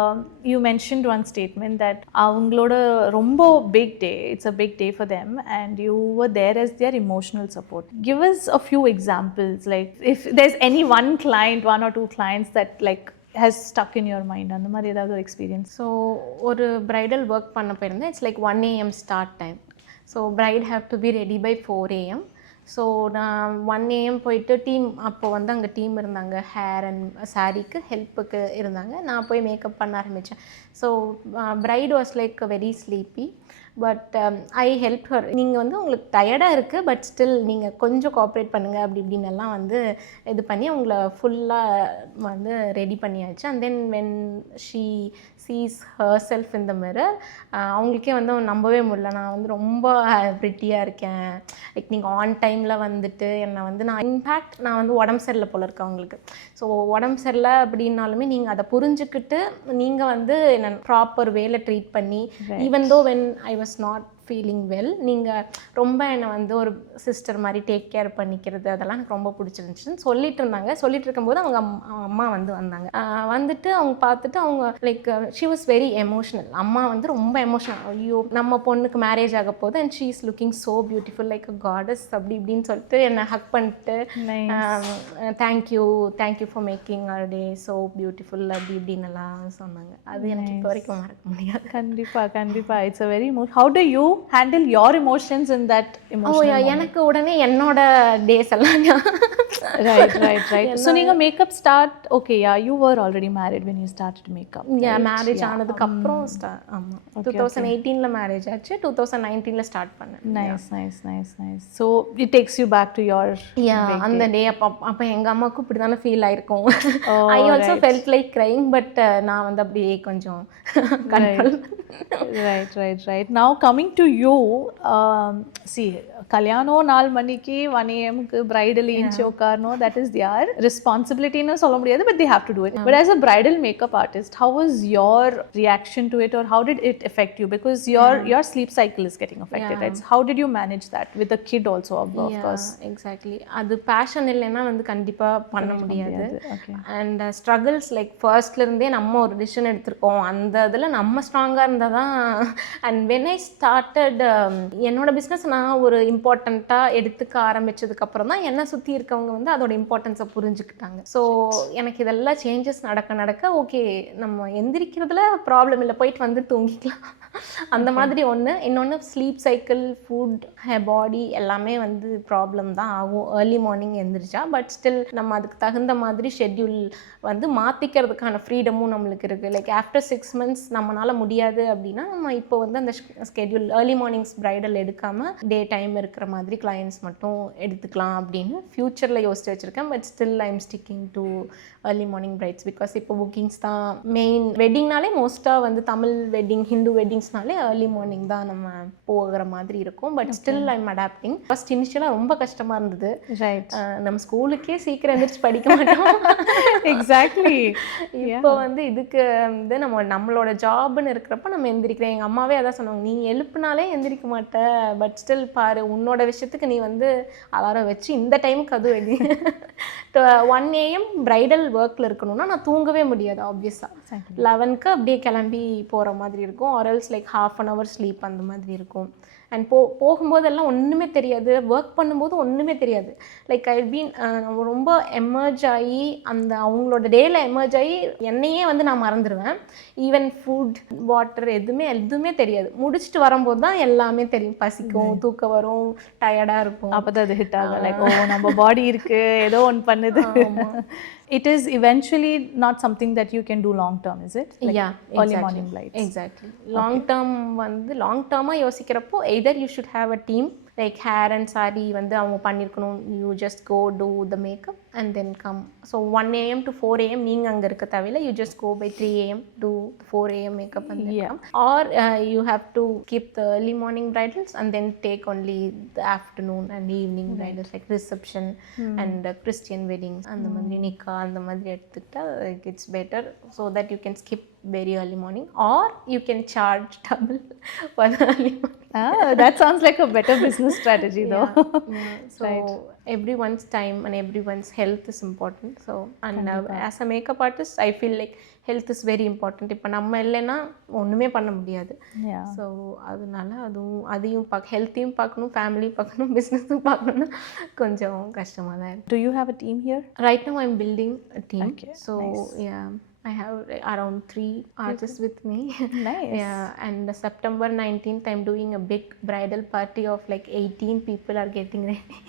you mentioned one statement that அவங்களோட ரொம்ப big day, it's a big day for them and you were there as their emotional support. Give us a few examples, like if there's any one client, 1 or 2 clients that like has stuck in your mind, அந்த மாதிரி ஏதாவது ஒரு experience? So ஒரு bridal work பண்ண போயிருந்தேன். It's like 1 AM start time. So bride have to be ready by 4 AM. So நான் 1 AM போயிட்டு team, அப்போ வந்து அங்கே டீம் இருந்தாங்க, ஹேர் அண்ட் சாரீக்கு ஹெல்ப்புக்கு இருந்தாங்க. நான் போய் மேக்கப் பண்ண ஆரம்பித்தேன். So bride was like very sleepy. But I help her. நீங்கள் வந்து உங்களுக்கு டயர்டாக இருக்குது, பட் ஸ்டில் நீங்கள் கொஞ்சம் கோஆப்ரேட் பண்ணுங்கள் அப்படி இப்படின்னு எல்லாம் வந்து இது பண்ணி அவங்கள ஃபுல்லாக வந்து ரெடி பண்ணியாச்சு. And then when she sees herself in the mirror, அவங்களுக்கே வந்து நம்பவே முடியல, நான் வந்து ரொம்ப ப்ரிட்டியாக இருக்கேன். லைக் நீங்கள் ஆன் டைமில் வந்துட்டு என்னை வந்து நான் இன்ஃபேக்ட் நான் வந்து உடம்பு சரியில்லை போல இருக்கேன் அவங்களுக்கு. ஸோ உடம்பு சரியில்லை அப்படின்னாலுமே நீங்கள் அதை புரிஞ்சுக்கிட்டு நீங்கள் வந்து என்னை ப்ராப்பர் வேலை ட்ரீட் பண்ணி, even though when I was not feeling well, நீங்கள் ரொம்ப என்னை வந்து ஒரு சிஸ்டர் மாதிரி டேக் கேர் பண்ணிக்கிறது, அதெல்லாம் எனக்கு ரொம்ப பிடிச்சிருந்துச்சுன்னு சொல்லிட்டு இருந்தாங்க. சொல்லிட்டு இருக்கும்போது அவங்க அம்மா வந்து வந்தாங்க. வந்துட்டு அவங்க பார்த்துட்டு அவங்க like she was very emotional. அம்மா வந்து ரொம்ப எமோஷ்னல். ஐயோ நம்ம பொண்ணுக்கு மேரேஜ் ஆக போகுது and she is looking so beautiful like a goddess அப்படி இப்படின்னு சொல்லிட்டு என்னை ஹக் பண்ணிட்டு thank you for making our day so beautiful அப்படி இப்படின்னு எல்லாம் சொன்னாங்க. அது எனக்கு இப்போ வரைக்கும் மறக்க முடியாது. கண்டிப்பாக it's a very most. How do you handle your emotions in that emotional moment? எனக்கு உடனே என்னோட டேஸ் எல்லாம் right. So நீங்க makeup start, okay, yeah, you were already married when you started makeup. Marriage ஆனதுக்கு அப்புறம் ஆமா 2018ல மேரேஜ் ஆச்சு, 2019ல start பண்ணேன். Nice. So it takes you back to your அந்த டே அப்ப எங்க அம்மாவுக்கு இப்படிதானே ஃபீல் ஆயிருக்கும். I also felt like crying, but நான் வந்து அப்படியே கொஞ்சம் control. Right. Now coming to you, see, கல்யாணம் 4 மணிக்கு 1 AM க்கு bridal inch உட்காரணும், that is their responsibility ன்னு சொல்ல முடியாது, but they have to do it. But as a bridal makeup artist, how was your reaction to it, or how did it affect you? Because your sleep cycle is getting affected, right? So how did you manage that with a kid also, of course? Exactly. அது fashion இல்லைன்னா வந்து கண்டிப்பா பண்ண முடியாது. And struggles like ஃபர்ஸ்ட்ல இருந்தே நம்ம ஒரு டிசிஷன் எடுத்திருக்கோம், அந்த இதில் நம்ம ஸ்ட்ராங்காக இருந்தால் தான். அண்ட் வென் ஐ ஸ்டார்டட் என்னோட பிஸ்னஸ் நான் ஒரு இம்பார்ட்டண்ட்டாக எடுத்துக்க ஆரம்பிச்சதுக்கப்புறம் தான் என்னை சுற்றி இருக்கவங்க வந்து அதோட இம்பார்ட்டன்ஸை புரிஞ்சுக்கிட்டாங்க. ஸோ எனக்கு இதெல்லாம் சேஞ்சஸ் நடக்க ஓகே, நம்ம எந்திரிக்கிறதுல ப்ராப்ளம் இல்லை, போயிட்டு வந்து தூங்கிக்கலாம் அந்த மாதிரி ஒன்று. இன்னொன்று ஸ்லீப் சைக்கிள், ஃபுட், பாடி எல்லாமே வந்து ப்ராப்ளம் தான் ஆகும் ஏர்லி மார்னிங் எந்திரிச்சா. பட் ஸ்டில் நம்ம அதுக்கு தகுந்த மாதிரி ஷெட்யூல் வந்து மாற்றிக்கிறதுக்கான ஃப்ரீடமும் நம்மளுக்கு இருக்குது. லைக் ஆஃப்டர் 6 months நம்மளால் முடியாது அப்படின்னா நம்ம இப்போ வந்து அந்த ஸ்கெட்யூல் ஏர்லி மார்னிங்ஸ் ப்ரைடல் எடுக்காமல் டே டைம் இருக்கிற மாதிரி கிளையன்ட்ஸ் மட்டும் எடுத்துக்கலாம் அப்படின்னு ஃப்யூச்சரில் யோசிச்சு வச்சுருக்கேன். But still I am sticking to early morning brides because இப்போ புக்கிங்ஸ் தான் மெயின். வெட்டிங்னாலே மோஸ்ட்டாக வந்து தமிழ் வெட்டிங், ஹிந்து வெட்டிங்ஸ்னாலே ஏர்லி மார்னிங் தான் நம்ம போகிற மாதிரி இருக்கும். But still I am adapting. First இனிஷியலாக ரொம்ப கஷ்டமாக இருந்தது. நம்ம ஸ்கூலுக்கே சீக்கிரம் எந்திரிச்சு படிக்க மாட்டோம். எக்ஸாக்ட்லி. இப்போ வந்து இதுக்கு வந்து நம்மளோட ஜாப்னு இருக்கிறப்ப நம்ம எந்திரிக்கிறேன். எங்கள் அம்மாவே அதான் சொன்னாங்க, நீ எழுப்புனாலே எந்திரிக்க மாட்ட, பட் ஸ்டில் பாரு உன்னோட விஷயத்துக்கு நீ வந்து அலாரம் வச்சு இந்த டைமுக்கு அது வெடி 1 AM பிரைடல் ஒர்க்கில் இருக்கணும்னா நான் தூங்கவே முடியாது ஆப்வியஸாக. 11க்கு அப்படியே கிளம்பி போகிற மாதிரி இருக்கும், ஆர்எல்ஸ் லைக் 1/2 hour ஸ்லீப் அந்த மாதிரி இருக்கும். அண்ட் போகும்போதெல்லாம் ஒன்றுமே தெரியாது, ஒர்க் பண்ணும்போது ஒன்றுமே தெரியாது. லைக் ஐ பீன் ரொம்ப எமர்ஜ் ஆகி அந்த அவங்களோட டேயில் எமர்ஜ் ஆகி என்னையே வந்து நான் மறந்துடுவேன். ஈவன் ஃபுட், வாட்டர் எதுவுமே தெரியாது. முடிச்சுட்டு வரும்போது தான் எல்லாமே தெரியும். பசிக்கும், தூக்கம் வரும், டயர்டாக இருக்கும். அப்போ தான் அது ஹிட் ஆகும். லைக் ஓ நம்ம பாடி இருக்குது, ஏதோ ஒன்று பண்ணுது. It is eventually not something that you can do long term, is it? Like early morning lights. Exactly. Long term வந்து long term யோசிக்கிறப்போ either you should have a team like hair and saree வந்து அவங்க பண்ணிருக்கணும். You just go do the makeup and then come. So 1 AM to 4 AM நீங்க அங்க இருக்க தேவையில்லை. You just go by 3 AM do 4 AM makeup and then come. Or you have to keep the early morning bridals and then take only the afternoon and evening bridals like reception and Christian weddings அந்த மாதிரி நிக்கா அந்த மாதிரி எடுத்துக்கிட்டா it's better so that you can skip very early morning or you can charge double for the early morning. That sounds like a better business strategy though. So everyone's time and everyone's health is important. So and as a makeup artist I feel like health is very important. இப்போ நம்ம இல்லைன்னா ஒன்றுமே பண்ண முடியாது. So அதனால அதையும் ஹெல்த்தையும் பார்க்கணும், ஃபேமிலியும் பார்க்கணும், பிஸ்னஸும் பார்க்கணும்னா கொஞ்சம் கஷ்டமாக தான் இருக்குது. Do you have a team here? Right now I'm building a team. Okay, so yeah, I have around 3 artists with me. Nice. Yeah, and September 19th I'm doing a big bridal party of like 18 people are getting ready.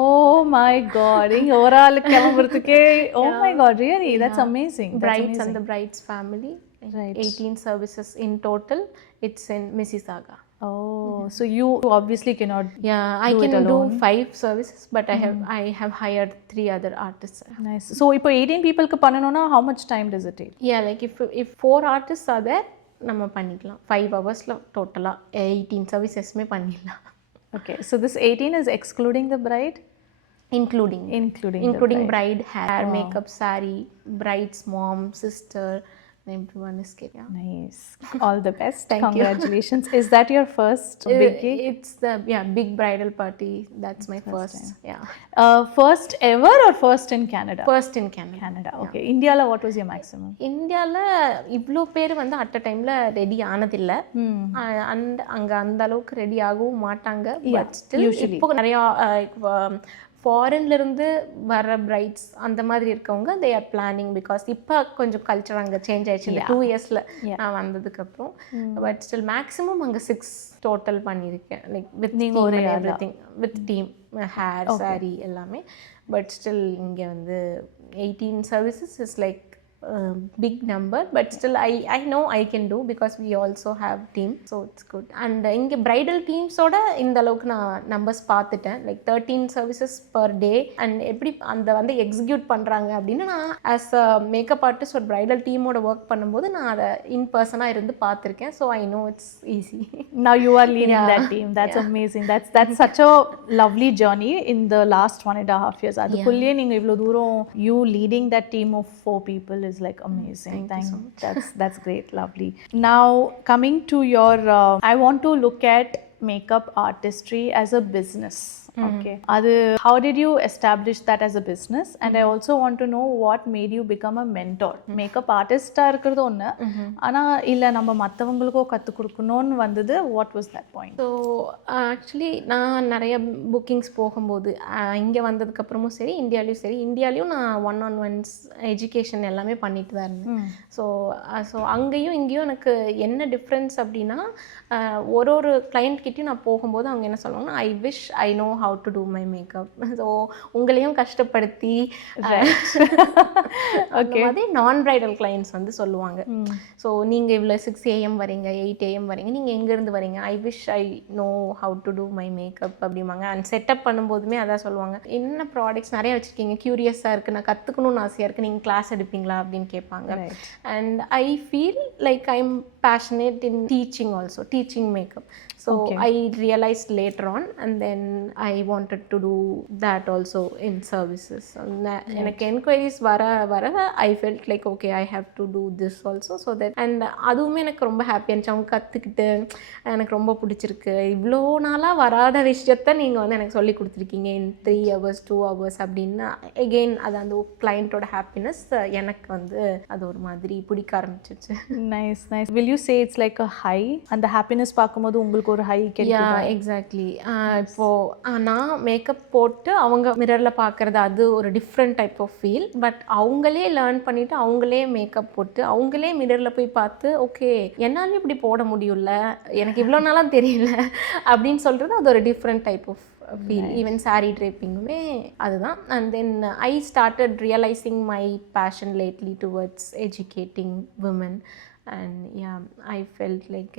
Oh my god, இங்க ஒரு ஆள் கிளம்புறதுக்கே oh my god, really? That's amazing. Brides and the bride's family, right. 18 services in total. It's in Mississauga. Oh, so you obviously cannot I can do 5 services, but I have hired 3 other artists. Nice. So இப்போ 18 peopleக்கு பண்ணனும்னா how much time does it take? Yeah, like if 4 artists are there நம்ம பண்ணிக்கலாம் 5 hours-ல டோட்டலா 18 servicesமே பண்ணிடலாம். Okay, so this 18 is excluding the bride? Including bride, hair, makeup, saree, bride's mom, sister, everyone is getting. Nice. All the best. Thank Congratulations. Is that your first big gig? It's the big bridal party. That's my first. Yeah. First ever or first in Canada? First in Canada. Okay. Indiaல what was your maximum? இந்தியால இவ்ளோ பேர் வந்து at a டைம்ல ready ஆனதில்லை. அங்க அந்த அளவுக்கு ready ஆகவும் மாட்டாங்க. பட் ஸ்டில் இப்போ நிறைய ஃபாரின்லேருந்து வர பிரைட்ஸ் அந்த மாதிரி இருக்கவங்க தே ஆர் பிளானிங் பிகாஸ் இப்போ கொஞ்சம் கல்ச்சர் அங்கே சேஞ்ச் ஆயிடுச்சு இந்த 2 இயர்ஸில் நான் வந்ததுக்கப்புறம். பட் ஸ்டில் மேக்ஸிமம் அங்கே 6 டோட்டல் பண்ணியிருக்கேன் like with everything with team hair sorry எல்லாமே. பட் ஸ்டில் இங்கே வந்து 18 services is like big number, but still I know I can do because we also have team, so it's good. And இங்கே bridal teams ஓட இந்த அளவுக்கு நான் numbers பார்த்துட்டேன் like 13 services per day. And எப்படி அந்த வந்து எக்ஸிக்யூட் பண்ணுறாங்க அப்படின்னு நான் ஆஸ் அ மேக்கப் ஆர்டிஸ்ட் ஒரு bridal டீமோட ஒர்க் பண்ணும்போது நான் அதை இன் பர்சனாக இருந்து பார்த்துருக்கேன். So I know it's easy. Now you are leading that team. That's amazing. That's such a lovely journey in the last 1.5 years. அதுக்குள்ளே நீங்கள் இவ்வளோ தூரம் you leading that team of 4 people is like amazing. Thank you so much. That's great. Lovely. Now coming to your I want to look at makeup artistry as a business. Okay. How did you establish that as a business? And I also want to know what made you become a mentor. Makeup artist இருக்கிறது ஒன்று, ஆனால் இல்லை நம்ம மற்றவங்களுக்கோ கற்றுக் கொடுக்கணும்னு வந்தது. What was that point? So actually நான் நிறைய புக்கிங்ஸ் போகும்போது இங்கே வந்ததுக்கப்புறமும் சரி இந்தியாலையும் நான் 1-on-1s எஜுகேஷன் எல்லாமே பண்ணிட்டு தான் இருந்தேன். ஸோ அங்கேயும் இங்கேயும் எனக்கு என்ன டிஃப்ரென்ஸ் அப்படின்னா ஒரு கிளைண்ட்கிட்டையும் நான் போகும்போது அவங்க என்ன சொல்லுவாங்கன்னா I wish I know how to do my makeup. So உங்களையும் கஷ்டப்படுத்தி ஓகே அதே நான் பிரைடல் கிளைண்ட்ஸ் வந்து சொல்லுவாங்க. ஸோ நீங்கள் இவ்வளோ 6 AM வரீங்க 8 AM வரீங்க, நீங்கள் எங்கேருந்து வரீங்க, I wish I know how to do my makeup அப்படிம்பாங்க. அண்ட் செட்டப் பண்ணும்போதுமே அதான் சொல்லுவாங்க, என்ன ப்ராடக்ட்ஸ் நிறைய வச்சுருக்கீங்க, க்யூரியஸாக இருக்குது, நான் கற்றுக்கணும்னு ஆசையாக இருக்குது, நீங்கள் கிளாஸ் எடுப்பீங்களா அப்படின்னு கேட்பாங்க. And I feel like I am passionate in teaching also, teaching makeup. So I realized later on and then I wanted to do that also in services. எனக்கு enquiries வர I felt like okay I have to do this also, so that and அதுவுமே எனக்கு ரொம்ப ஹாப்பியாக இருந்துச்சு. அவங்க கற்றுக்கிட்டு எனக்கு ரொம்ப பிடிச்சிருக்கு, இவ்வளோ நாளாக வராத விஷயத்த நீங்கள் வந்து எனக்கு சொல்லி கொடுத்துருக்கீங்க in 3 hours 2 hours அப்படின்னு again அது அந்த கிளைண்ட்டோட ஹாப்பினஸ் எனக்கு வந்து அது ஒரு மாதிரி பிடிக்க ஆரம்பிச்சிச்சு. Nice. Will you say it's like a high? அந்த ஹாப்பினஸ் பார்க்கும்போது உங்களுக்கு ஒரு ஹை கிடைக்கும்? எக்ஸாக்ட்லி. இப்போது நான் மேக்கப் போட்டு அவங்க மிரரில் பார்க்குறது அது ஒரு different type of feel. But அவங்களே லேர்ன் பண்ணிவிட்டு அவங்களே மேக்கப் போட்டு அவங்களே மிரரில் போய் பார்த்து ஓகே என்னாலும் இப்படி போட முடியல, எனக்கு இவ்வளோ நாளாக தெரியல அப்படின்னு சொல்கிறது அது ஒரு different type of feel. Even sari ட்ரேப்பிங்குமே அதுதான். And then I started realising my passion lately towards educating women. And yeah, I felt like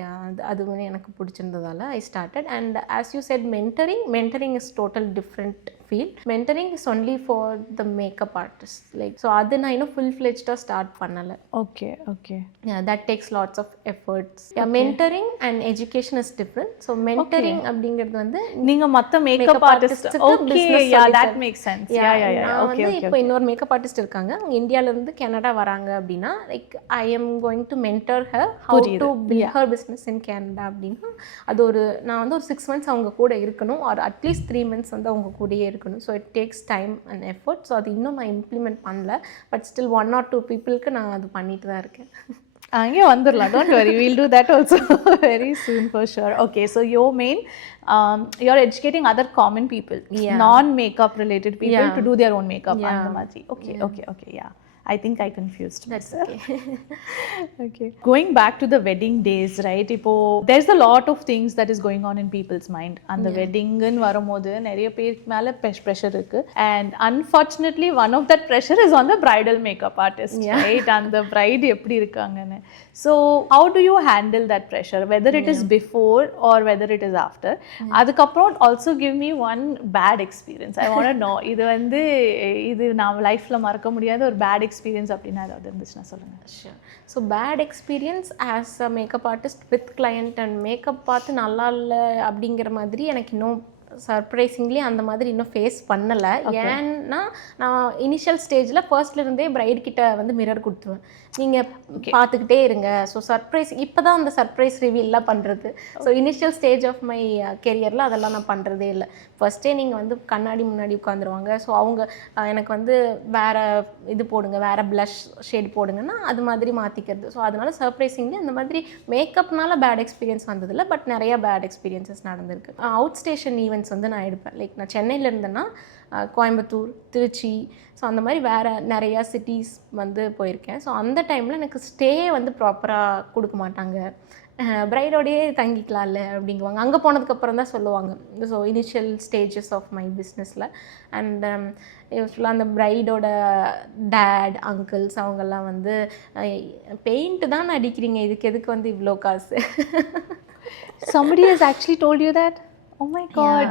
அதுவும் எனக்கு பிடிச்சிருந்ததால I started. And as you said, mentoring is total different field. Mentoring is only for the makeup artists, like so அது நான் இன்னும் full-fledged start பண்ணல. Okay. Yeah, that takes lots of efforts. Yeah, mentoring and education is different. So mentoring அப்படிங்கிறது வந்து நீங்க மத்த makeup artist. Okay, yeah, that makes sense. Yeah. Okay. இப்போ இன்னொரு மேக்கப் ஆர்டிஸ்ட் இருக்காங்க, அவங்க இந்தியால இருந்து கனடா வராங்க அப்படின்னா like I am going to mentor her how to build her business in Canada அப்படின்னா அது ஒரு நான் வந்து ஒரு 6 months அவங்க கூட இருக்கணும், or அட்லீஸ்ட் 3 months வந்து அவங்க கூடயே இருக்கணும். So it takes time and effort. So அது இன்னும் நான் இம்ப்ளிமெண்ட் பண்ணல, பட் ஸ்டில் 1 or 2 பீப்புளுக்கு நான் அது பண்ணிட்டு தான் இருக்கேன். அங்கே வந்துடலாம், don't worry, we'll do that also very soon for sure. Okay, so your main you're educating other common people, non makeup related people to do their own makeup and the மாதிரி. Okay, yeah. I think I confused myself. Okay. Going back to the wedding days, right? இப்போ there's a lot of things that is going on in people's mind. அந்த வெட்டிங்னு வரும்போது நிறைய பேருக்கு மேலே pressure இருக்கு. And unfortunately one of that pressure is on the bridal makeup artist, right? And the bride எப்படி இருக்காங்கன்னு. So how do you handle that pressure, whether it is before or whether it is after? அதுக்கப்புறம் also give me one bad experience. I want to know இது நான் லைஃப்ல மறக்க முடியாத ஒரு bad experience அப்படின்னா ஏதாவது இருந்துச்சுன்னா சொல்லுங்கள். Sure. So bad experience as a makeup artist with client and makeup பார்த்து நல்லா இல்லை அப்படிங்கிற மாதிரி எனக்கு இன்னும் சர்ப்ரைசிங்லி அந்த மாதிரி இன்னும் ஃபேஸ் பண்ணலை. ஏன்னா நான் இனிஷியல் ஸ்டேஜில் ஃபர்ஸ்ட்லேருந்தே பிரைட் கிட்ட வந்து மிரர் கொடுத்துருவேன், நீங்கள் பார்த்துக்கிட்டே இருங்க. ஸோ சர்ப்ரைஸ் இப்போ தான் அந்த சர்ப்ரைஸ் ரிவீல்லாம் பண்ணுறது. So initial stage of my கெரியரில் அதெல்லாம் நான் பண்ணுறதே இல்லை. ஃபர்ஸ்ட்டே நீங்கள் வந்து கண்ணாடி முன்னாடி உட்காந்துருவாங்க. ஸோ அவங்க எனக்கு வந்து வேறு இது போடுங்க, வேறு ப்ளஷ் ஷேட் போடுங்கன்னா அது மாதிரி மாற்றிக்கிறது. ஸோ அதனால சர்ப்ரைசிங்லி அந்த மாதிரி மேக்கப்னால பேட் எக்ஸ்பீரியன்ஸ் வந்ததில்லை, பட் நிறையா பேட் எக்ஸ்பீரியன்ஸஸ் நடந்திருக்கு. அவுட் ஸ்டேஷன் ஈவெண்ட்ஸ் அப்பாயின்மெண்ட்ஸ் வந்து நான் எடுப்பேன். லைக் நான் சென்னையில் இருந்தேன்னா கோயம்புத்தூர், திருச்சி, ஸோ அந்த மாதிரி வேறு நிறையா சிட்டிஸ் வந்து போயிருக்கேன். ஸோ அந்த டைமில் எனக்கு ஸ்டே வந்து ப்ராப்பராக கொடுக்க மாட்டாங்க. பிரைடோடையே தங்கிக்கலாம்ல அப்படிங்குவாங்க. அங்கே போனதுக்கப்புறம் தான் சொல்லுவாங்க. So initial stages of my பிஸ்னஸில் அண்ட் யூஸ்வலாக அந்த பிரைடோட டேட் அங்கிள்ஸ் அவங்கெல்லாம் வந்து பெயிண்ட் தான் அடிக்கிறீங்க, இதுக்கு எதுக்கு வந்து இவ்வளோ காசு? Somebody has actually told you that? Oh my god.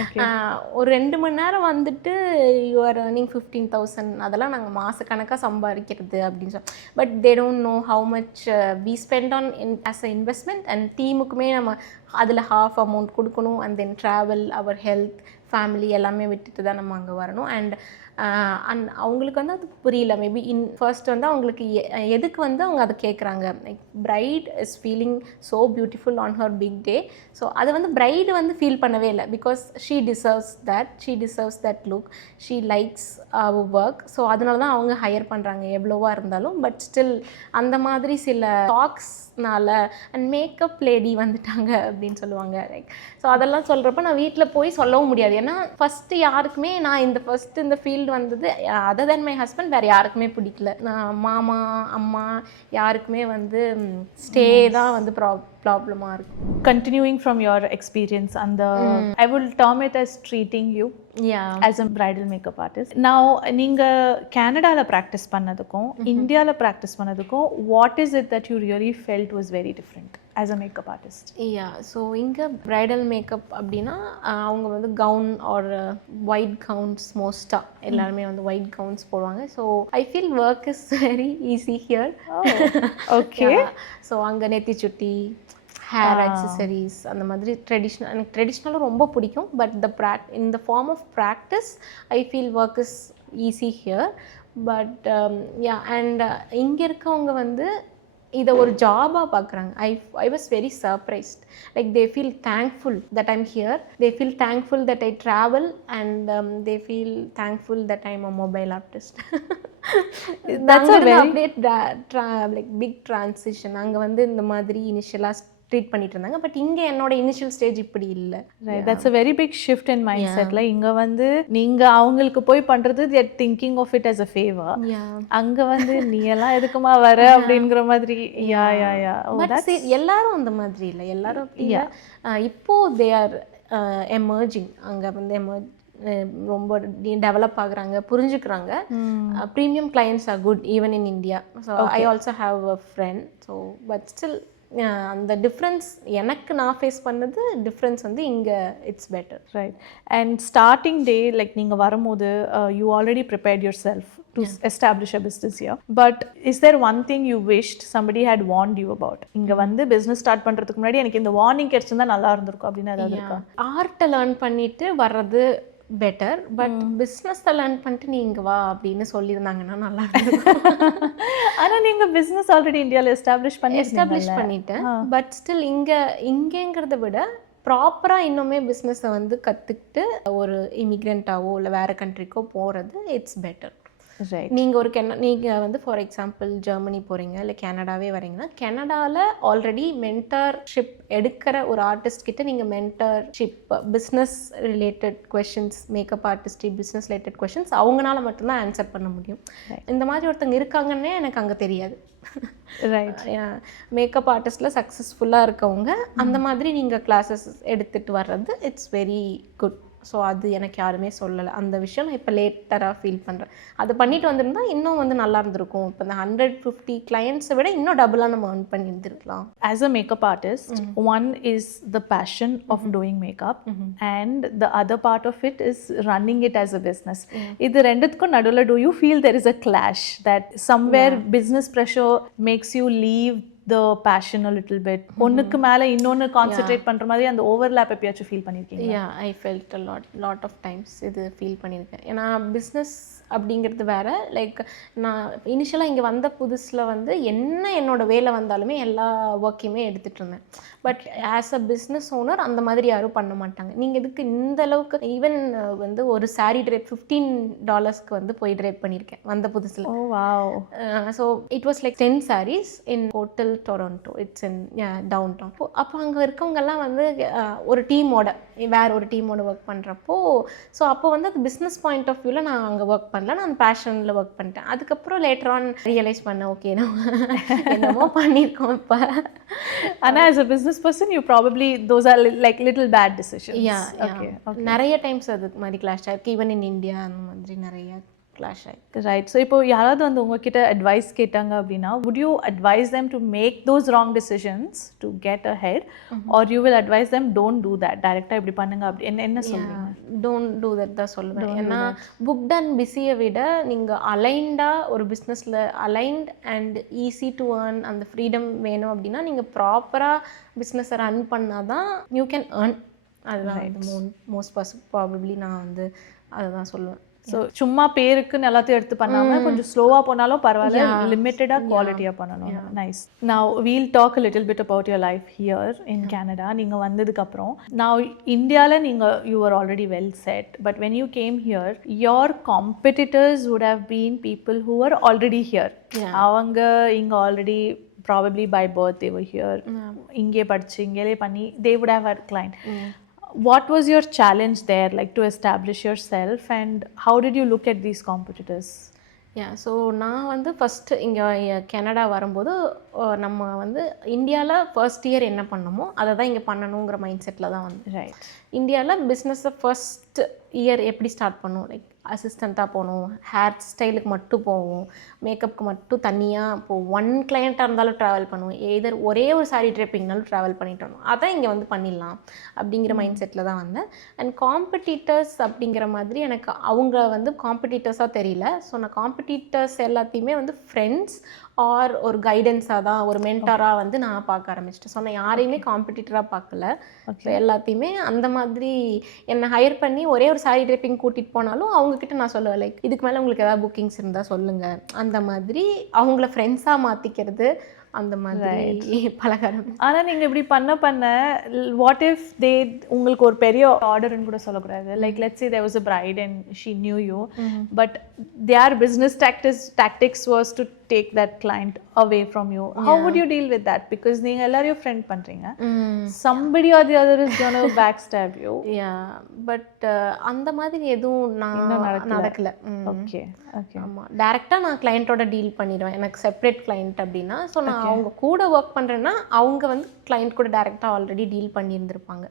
Okay. ஒரு 2 மணி நேரம் வந்துட்டு யூ ஆர் earning 15,000, அதெல்லாம் நாங்கள் மாதக்கணக்காக சம்பாதிக்கிறது அப்படின்னு சொல்லி. But they don't know how much we spend on as a investment and டீமுக்குமே நம்ம அதில் ஹாஃப் அமௌண்ட் கொடுக்கணும். And then travel, our health, family எல்லாமே விட்டுட்டு தான் நம்ம அங்கே வரணும். அண்ட் அவங்களுக்கு வந்து அது புரியல. மேபி ஃபர்ஸ்ட் வந்து அவங்களுக்கு எதுக்கு வந்து அவங்க அதை கேட்குறாங்க. Like bride is feeling so beautiful on her big day. So அதை வந்து பிரைடு வந்து ஃபீல் பண்ணவே இல்லை. Because she deserves that look, she likes our work. So அதனால தான் அவங்க ஹையர் பண்ணுறாங்க எவ்வளோவா இருந்தாலும். பட் ஸ்டில் அந்த மாதிரி சில டாக்ஸ்னால அண்ட் மேக்கப் லேடி வந்துட்டாங்க அப்படின்னு சொல்லுவாங்க. லைக் ஸோ அதெல்லாம் சொல்கிறப்ப நான் வீட்டில் போய் சொல்லவும் முடியாது. ஏன்னா ஃபஸ்ட்டு யாருக்குமே நான் இந்த ஃபீல்டு வந்தது அதர் தென் மை ஹஸ்பண்ட் வேறு யாருக்குமே பிடிக்கல. நான் மாமா அம்மா யாருக்குமே வந்து ஸ்டே தான் வந்து ப்ராப்ளமாக இருக்கும். Continuing from your experience and I will term it as treating you as a bridal makeup artist. Now நீங்க கனடால practice பண்ணதுக்கும் இந்தியால practice பண்ணதுக்கும் what is it that you really felt was very different as a makeup artist? So இங்கே bridal makeup அப்படின்னா அவங்க வந்து gown R white gowns, மோஸ்ட்டாக எல்லாருமே வந்து ஒயிட் கவுன்ஸ் போடுவாங்க. So I feel work is very easy here. Okay. So அங்கே நெத்தி சுட்டி, ஹேர் அக்சசரிஸ், அந்த மாதிரி எனக்கு ட்ரெடிஷ்னலும் ரொம்ப பிடிக்கும். பட் இந்த form of practice I feel work is easy here. But and இங்கே இருக்கவங்க வந்து இதை ஒரு ஜாபாக பார்க்குறாங்க. I was very surprised. Like they feel thankful that I'm here, they feel thankful that I travel and they feel thankful that I'm a mobile artist. அப்படியே like big transition. அங்கே வந்து இந்த மாதிரி இனிஷியலாக ட்ரீட் பண்ணிட்டு இருந்தாங்க. பட் இங்கே என்னோட இனிஷியல் ஸ்டேஜ் இப்படி இல்லை. That's a very big shift in mindset. Like இங்க வந்து நீங்க அவங்களுக்கு போய் பண்றது they are thinking of it as a favor. அங்க வந்து நீ எல்லாம் எதுக்குமா வர அப்படிங்கிற மாதிரி. எல்லாரும் அந்த மாதிரி இல்லை. எல்லாரும் இப்போ they are emerging. அங்க வந்து ரொம்ப டெவலப் ஆகுறாங்க, புரிஞ்சுக்கிறாங்க. Premium clients are good even in India. So I also have a friend. So but still அந்த டிஃப்ரென்ஸ் எனக்கு நான் ஃபேஸ் பண்ணது டிஃப்ரென்ஸ் வந்து இங்கே it's better. Right. And starting day like நீங்கள் வரும்போது you already prepared yourself to establish a business here. But is there one thing you wish somebody had warned you about? இங்கே வந்து business start பண்ணுறதுக்கு முன்னாடி எனக்கு இந்த warning கிடைச்சிருந்தா நல்லா இருந்திருக்கும் அப்படின்னு ஏதாவது இருக்கா? ஆர்ட்டை லேர்ன் பண்ணிட்டு வர்றது பெட்டர். பட் பிஸ்னஸை லேர்ன் பண்ணிட்டு நீங்கள் வா அப்படின்னு சொல்லியிருந்தாங்கன்னா நல்லா இருக்கும். ஆனால் நீங்கள் பிஸ்னஸ் ஆல்ரெடி இந்தியாவில் எஸ்டாப்ளிஷ் பண்ணிட்டேன். பட் ஸ்டில் இங்கேங்கிறத விட ப்ராப்பராக இன்னுமே பிஸ்னஸை வந்து கற்றுக்கிட்டு ஒரு இமிக்ரெண்ட்டாவோ இல்லை வேறு கண்ட்ரிக்கோ போகிறது இட்ஸ் பெட்டர். நீங்கள் வந்து ஃபார் எக்ஸாம்பிள் ஜெர்மனி போகிறீங்க இல்லை கனடாவே வரீங்கன்னா கனடாவில் ஆல்ரெடி மென்டர்ஷிப் எடுக்கிற ஒரு ஆர்டிஸ்ட் கிட்ட நீங்கள் mentorship business related questions, makeup artist business related questions அவங்களால மட்டும்தான் ஆன்சர் பண்ண முடியும். இந்த மாதிரி ஒருத்தங்க இருக்காங்கன்னே எனக்கு அங்கே தெரியாது. ரைட். மேக்கப் ஆர்டிஸ்டில் சக்ஸஸ்ஃபுல்லாக இருக்கவங்க அந்த மாதிரி நீங்கள் கிளாஸஸ் எடுத்துகிட்டு வர்றது இட்ஸ் வெரி குட். ஸோ அது எனக்கு யாருமே சொல்லலை. அந்த விஷயம் நான் இப்போ லேட்டராக ஃபீல் பண்ணுறேன். அது பண்ணிட்டு வந்திருந்தா இன்னும் வந்து நல்லா இருந்திருக்கும். இப்போ இந்த 150 கிளையண்ட்ஸை விட இன்னும் டபுளாக நம்ம earn பண்ணி இருந்திருக்கலாம். As a makeup artist, one is the passion of doing makeup and the other part of it is running it as a business. இது ரெண்டுத்துக்கும் நடுவில் do you feel there is a clash that somewhere business pressure makes you leave the passion a little bit? ஒன்னுக்கு மேல இன்னொன்னு concentrate பண்ற மாதிரி அந்த overlap எப்பயாச்சும் ஃபீல் பண்ணிருக்கீங்க? I felt a lot of times இது ஃபீல் பண்ணியிருக்கேன். ஏன்னா பிஸ்னஸ் அப்படிங்கிறது வேற. லைக் நான் இனிஷியலாக இங்கே வந்த புதுசில் வந்து என்னோட வேலை வந்தாலுமே எல்லா ஒர்க்கையுமே எடுத்துகிட்டு இருந்தேன். But as a business owner அந்த மாதிரி யாரும் பண்ண மாட்டாங்க. நீங்கள் எதுக்கு இந்த அளவுக்கு ஈவன் வந்து ஒரு சாரீ ட்ரேப் $15 வந்து போய் ட்ரேப் பண்ணியிருக்கேன் வந்த புதுசில். Oh wow. So it was like 10 sarees in hotel Toronto. It's in downtown. அப்போ அங்கே இருக்கவங்கெல்லாம் வந்து ஒரு டீமோட வேற ஒரு டீமோட ஒர்க் பண்ணுறப்போ, ஸோ அப்போ வந்து அது பிஸ்னஸ் பாயிண்ட் ஆஃப் வியூவில் நான் அங்கே ஒர்க் பண்ணல, நான் பேஷனில் ஒர்க் பண்ணிட்டேன். அதுக்கப்புறம் லேட்டர் ஆன் ரியலைஸ் பண்ணேன், ஓகே நம்ம என்னமோ பண்ணியிருக்கோம் இப்போ. ஆனால் as a business person you probably those are like little bad decisions. Okay. நிறைய டைம்ஸ் அது மாதிரி கிளாஷ் ஆயிருக்கு. ஈவன் இன் இந்தியா அந்த மாதிரி நிறைய கிளாஷ் ஆயிருக்கு. ரைட். ஸோ இப்போ யாராவது வந்து உங்ககிட்ட அட்வைஸ் கேட்டாங்க அப்படின்னா would you advise them to make those wrong decisions to get ahead or you will advise them don't do that, டைரெக்டாக இப்படி பண்ணுங்க அப்படி என்ன சொல்லுவீங்க? டோன்ட் டூ தட் தான் சொல்லுவேன். ஏன்னா புக்ட் அண்ட் பிஸியை விட நீங்கள் அலைன்டாக ஒரு பிஸ்னஸில் aligned and easy to earn அந்த ஃப்ரீடம் வேணும் அப்படின்னா நீங்கள் ப்ராப்பராக பிஸ்னஸை ரன் பண்ணால் தான் யூ கேன் ஏர்ன். அதுதான் மோஸ்ட் ப்ராபப்ளி நான் வந்து அதை தான் சொல்லுவேன். ஸோ சும்மா பேருக்குன்னு எல்லாத்தையும் எடுத்து பண்ணாமல் கொஞ்சம் ஸ்லோவாக போனாலும் பரவாயில்ல, லிமிட்டடாக குவாலிட்டியாக பண்ணணும். நைஸ். நான் we'll talk little bit about your life here in Canada. நீங்கள் வந்ததுக்கப்புறம் நான் இந்தியாவில் you are already well set, but when you came here your competitors would have been people who are already here. அவங்க இங்கே already probably by birth they were here. இங்கே படிச்சு இங்கே பண்ணி they would have had client. What was your challenge there, like to establish yourself, and how did you look at these competitors? So நான் வந்து first இங்கே Canada வரும்போது நம்ம வந்து இந்தியாவில் ஃபர்ஸ்ட் இயர் என்ன பண்ணணுமோ அதை தான் இங்கே பண்ணணுங்கிற மைண்ட் செட்டில் தான் வந்து. ரைட். இந்தியாவில் பிஸ்னஸை ஃபர்ஸ்ட் இயர் எப்படி ஸ்டார்ட் பண்ணும், லைக் அசிஸ்டண்ட்டாக போகணும், ஹேர் ஸ்டைலுக்கு மட்டும் போவோம், மேக்கப்புக்கு மட்டும் தனியாக இப்போது ஒன் கிளையண்ட்டாக இருந்தாலும் ட்ராவல் பண்ணுவோம், எதர் ஒரே ஒரு சாரீ ட்ரெப்பிங்னாலும் ட்ராவல் பண்ணிட்டு வரணும், அதான் இங்கே வந்து பண்ணிடலாம் அப்படிங்கிற மைண்ட் செட்டில் தான் வந்தேன். அண்ட் காம்படிட்டர்ஸ் அப்படிங்கிற மாதிரி எனக்கு அவங்க வந்து காம்படிட்டர்ஸாக தெரியல. ஸோ நான் காம்படிட்டர்ஸ் எல்லாத்தையுமே வந்து ஃப்ரெண்ட்ஸ் ஆர் ஒரு கைடன்ஸாக தான், ஒரு மென்டாராக வந்து நான் பார்க்க ஆரம்பிச்சிட்டேன். ஸோ நான் யாரையுமே காம்படிட்டராக பார்க்கல. ஸோ எல்லாத்தையுமே அந்த மாதிரி என்னை ஹையர் பண்ணி ஒரே ஒரு சாரீ ட்ரெப்பிங் கூட்டிகிட்டு போனாலும் அவங்கக்கிட்ட நான் சொல்லுவேன், லைக் இதுக்கு மேலே உங்களுக்கு ஏதாவது புக்கிங்ஸ் இருந்தால் சொல்லுங்கள், அந்த மாதிரி அவங்கள ஃப்ரெண்ட்ஸாக மாற்றிக்கிறது, அந்த மாதிரி பலகாரம். ஆனால் நீங்கள் இப்படி பண்ண வாட் இஃப் தே உங்களுக்கு ஒரு பெரிய ஆர்டர்னு கூட சொல்லக்கூடாது, like let's say there was a bride and she knew you but their business tactics was to take that client away from you. How would you deal with that? Because நீங்க எல்லாரையும் friend பண்றீங்க, somebody or the other is going to backstab you. But அந்த மாதிரி எதுவும் நடக்கல. Okay. ஆமாம், டேரெக்டாக நான் கிளைண்ட்டோட டீல் பண்ணிடுவேன். எனக்கு செப்பரேட் கிளைண்ட் அப்படின்னா, ஸோ நான் அவங்க கூட ஒர்க் பண்ணுறேன்னா அவங்க வந்து கிளைண்ட் கூட டேரெக்டாக ஆல்ரெடி டீல் பண்ணியிருந்திருப்பாங்க.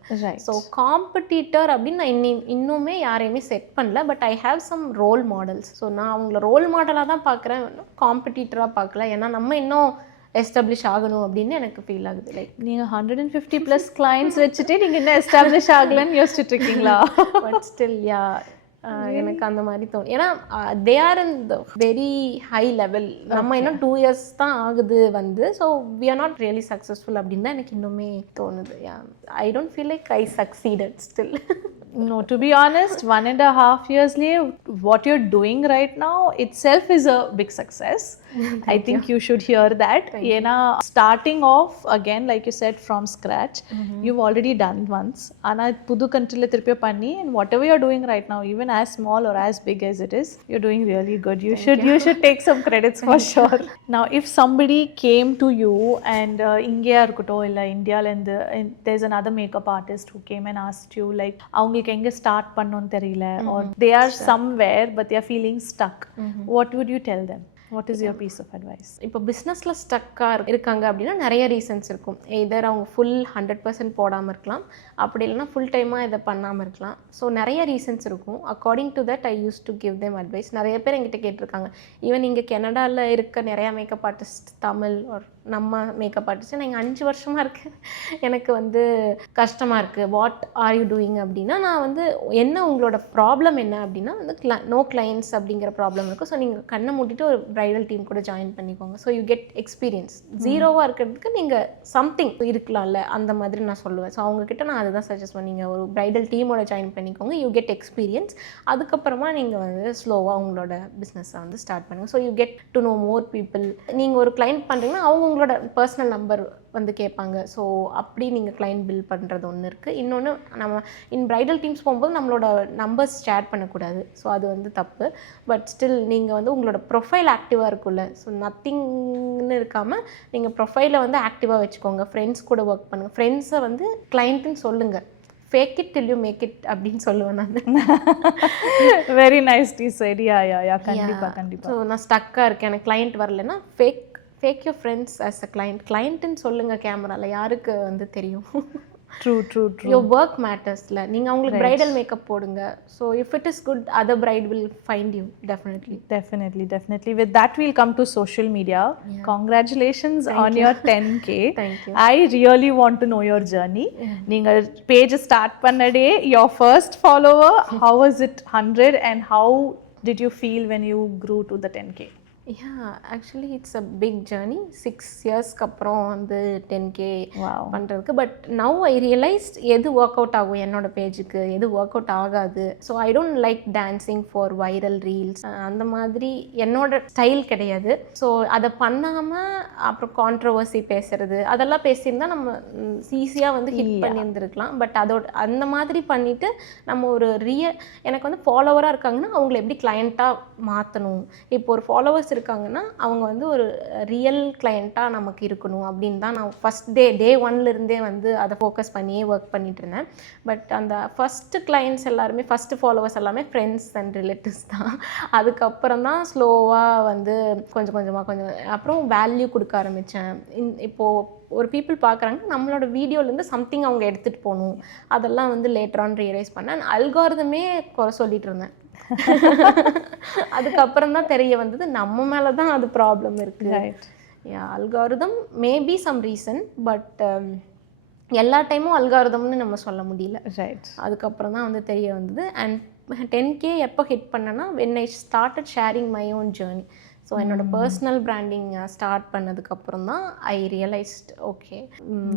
ஸோ காம்படிட்டர் அப்படின்னு நான் இன்னுமே யாரையுமே செட் பண்ணல. But I have some role models. So நான் அவங்கள ரோல் மாடலாக தான் பார்க்குறேன், காம்படிட்டராக பார்க்கல. ஏன்னா நம்ம இன்னும் எஸ்டாப்ளிஷ் ஆகணும் அப்படின்னு எனக்கு ஃபீல் ஆகுது. லைக் நீங்கள் 150+ கிளைண்ட்ஸ் வச்சுட்டு நீங்கள் இன்னும் எஸ்டாப்ளிஷ் ஆகலன்னு யோசிச்சுட்டு இருக்கீங்களா? பட் ஸ்டில் எனக்கு அந்த மாதிரி தோணும். ஏன்னா they are in the very high level. நம்ம இன்னும் 2 years தான் ஆகுது வந்து. So we are not really successful அப்படின்னு தான் எனக்கு இன்னுமே தோணுது. I don't feel like I succeeded still. No, to be honest, 1.5 years later, what you're doing right now itself is a big success. I think you should hear that. Yena starting off again, like you said, from scratch, you've already done once. Ana pudu country le thiruppa panni, and whatever you're doing right now, even as small or as big as it is, you're doing really good. You should take some credits for sure. Now, if somebody came to you and inge irukutto illa India la there's another makeup artist who came and asked you like அவங்களுக்கு எங்க start பண்ணனும் தெரியல, or they are somewhere but they are feeling stuck, what would you tell them? What is your piece of advice? இப்போ பிஸ்னஸில் ஸ்டக்காக இருக்காங்க அப்படின்னா நிறைய reasons இருக்கும். எதர் அவங்க ஃபுல் 100% போடாமல் இருக்கலாம், அப்படி இல்லைனா ஃபுல் டைமாக இதை பண்ணாமல் இருக்கலாம். ஸோ நிறைய ரீசன்ஸ் இருக்கும். According to that I use to give them advice. நிறைய பேர் என்கிட்ட கேட்டிருக்காங்க. ஈவன் இங்கே கனடாவில் இருக்க நிறையா மேக்கப் ஆர்டிஸ்ட் தமிழ் ஆர் நம்ம மேக்கப் ஆர்டிஸ்ட் நான் இங்கே 5 வருஷமாக இருக்கேன், எனக்கு வந்து கஷ்டமாக இருக்குது, வாட் ஆர் யூ டூயிங் அப்படின்னா, நான் வந்து என்ன உங்களோட ப்ராப்ளம் என்ன அப்படின்னா வந்து நோ கிளைண்ட்ஸ் அப்படிங்கிற ப்ராப்ளம் இருக்குது. ஸோ நீங்கள் கண்ணை மூட்டிட்டு ஒரு ப்ரைடல் டீம் கூட ஜாயின் பண்ணிக்கோங்க. So you get experience. ஜீரோவாக இருக்கிறதுக்கு நீங்கள் சம்திங் இருக்கலாம்ல, அந்த மாதிரி நான் சொல்லுவேன். ஸோ அவங்கக்கிட்ட நான் அதுதான் சஜஸ்ட் பண்ணி, நீங்கள் ஒரு ப்ரைடல் டீமோட ஜாயின் பண்ணிக்கோங்க, யூ கெட் எக்ஸ்பீரியன்ஸ். அதுக்கப்புறமா நீங்கள் வந்து ஸ்லோவாக உங்களோட பிஸ்னஸை வந்து ஸ்டார்ட் பண்ணுங்கள். So you get to know more people. நீங்கள் ஒரு கிளைண்ட் பண்ணுறீங்கன்னா அவங்க உங்களோட பர்சனல் நம்பர் வந்து கேட்பாங்க. ஸோ அப்படி நீங்கள் கிளைண்ட் பில்ட் பண்ணுறது ஒன்று இருக்குது. இன்னொன்று, நம்ம ப்ரைடல் டீம்ஸ் போகும்போது நம்மளோட நம்பர்ஸ் ஷேர் பண்ணக்கூடாது. ஸோ அது வந்து தப்பு. பட் ஸ்டில் நீங்கள் வந்து உங்களோட ப்ரொஃபைல் ஆக்டிவாக இருக்குல்ல, ஸோ நத்திங்னு இருக்காமல் நீங்கள் ப்ரொஃபைலை வந்து ஆக்டிவாக வச்சுக்கோங்க. ஃப்ரெண்ட்ஸ் கூட ஒர்க் பண்ணுங்கள். ஃப்ரெண்ட்ஸை வந்து கிளைண்ட்டுன்னு சொல்லுங்கள். Fake it till you make it அப்படின்னு சொல்லுவேன் நான். வெரி நைஸ் டி சைட். யா கண்டிப்பாக. ஸோ நான் ஸ்டக்காக இருக்கேன், எனக்கு கிளைண்ட் வரலைன்னா fake your friends as a கிளைண்ட்டுன்னு சொல்லுங்கள். கேமராவில் யாருக்கு வந்து தெரியும்? ட்ரூ. யோர் ஒர்க் மேட்டர்ஸில் நீங்கள் அவங்களுக்கு ப்ரைடல் மேக்கப் போடுங்க. So if it is good, other bright will find you. Definitely. With that, we'll come to social media. Yeah. Congratulations on your 10K. Thank you. I really want to know your journey. நீங்கள் page start பண்ண day, your first follower, how was it 100 and how did you feel when you grew to the 10K? Actually it's a big journey. 6 இயர்ஸ்க்கு அப்புறம் வந்து 10K பண்ணுறதுக்கு. But now I realised எது work out ஆகும் என்னோட பேஜுக்கு, எது ஒர்க் அவுட் ஆகாது. So I don't like dancing for viral reels, அந்த மாதிரி என்னோட ஸ்டைல் கிடையாது. ஸோ அதை பண்ணாமல் அப்புறம் கான்ட்ரவர்சி பேசுறது அதெல்லாம் பேசியிருந்தா நம்ம ஈஸியாக வந்து ஹிட் பண்ணியிருந்துருக்கலாம். பட் அந்த மாதிரி பண்ணிவிட்டு நம்ம ஒரு எனக்கு வந்து ஃபாலோவராக இருக்காங்கன்னா அவங்கள எப்படி கிளையண்ட்டாக மாற்றணும். இப்போ ஒரு ஃபாலோவர்ஸ் இருக்காங்கன்னா அவங்க வந்து ஒரு ரியல் கிளையண்ட்டாக நமக்கு இருக்கணும் அப்படின்னு தான் நான் ஃபஸ்ட் டே ஒன்லேருந்தே வந்து அதை ஃபோக்கஸ் பண்ணியே ஒர்க் பண்ணிட்டு இருந்தேன். பட் அந்த ஃபஸ்ட்டு கிளைண்ட்ஸ் எல்லாருமே, ஃபஸ்ட்டு ஃபாலோவர்ஸ் எல்லாமே ஃப்ரெண்ட்ஸ் அண்ட் ரிலேட்டிவ்ஸ் தான். அதுக்கப்புறம் தான் ஸ்லோவாக வந்து கொஞ்சம் அப்புறம் வேல்யூ கொடுக்க ஆரம்பித்தேன். இப்போது ஒரு பீப்புள் பார்க்குறாங்க, நம்மளோட வீடியோலேருந்து சம்திங் அவங்க எடுத்துகிட்டு போகணும். அதெல்லாம் வந்து லேட்டர் ஆன் ரியலைஸ் பண்ணேன். அல்காரிதமே குறை சொல்லிட்டு இருந்தேன். அதுக்கப்புறம் தான் தெரிய வந்தது நம்ம மேலே தான் அது ப்ராப்ளம் இருக்குது. Algorithm maybe some reason, but எல்லா டைமும் அல்காரிதம்னு நம்ம சொல்ல முடியல. அதுக்கப்புறம் தான் வந்து தெரிய வந்தது. அண்ட் 10K எப்போ ஹிட் பண்ணேன்னா when I started sharing my own journey. So என்னோட பர்சனல் பிராண்டிங் ஸ்டார்ட் பண்ணதுக்கப்புறம் தான் I realised okay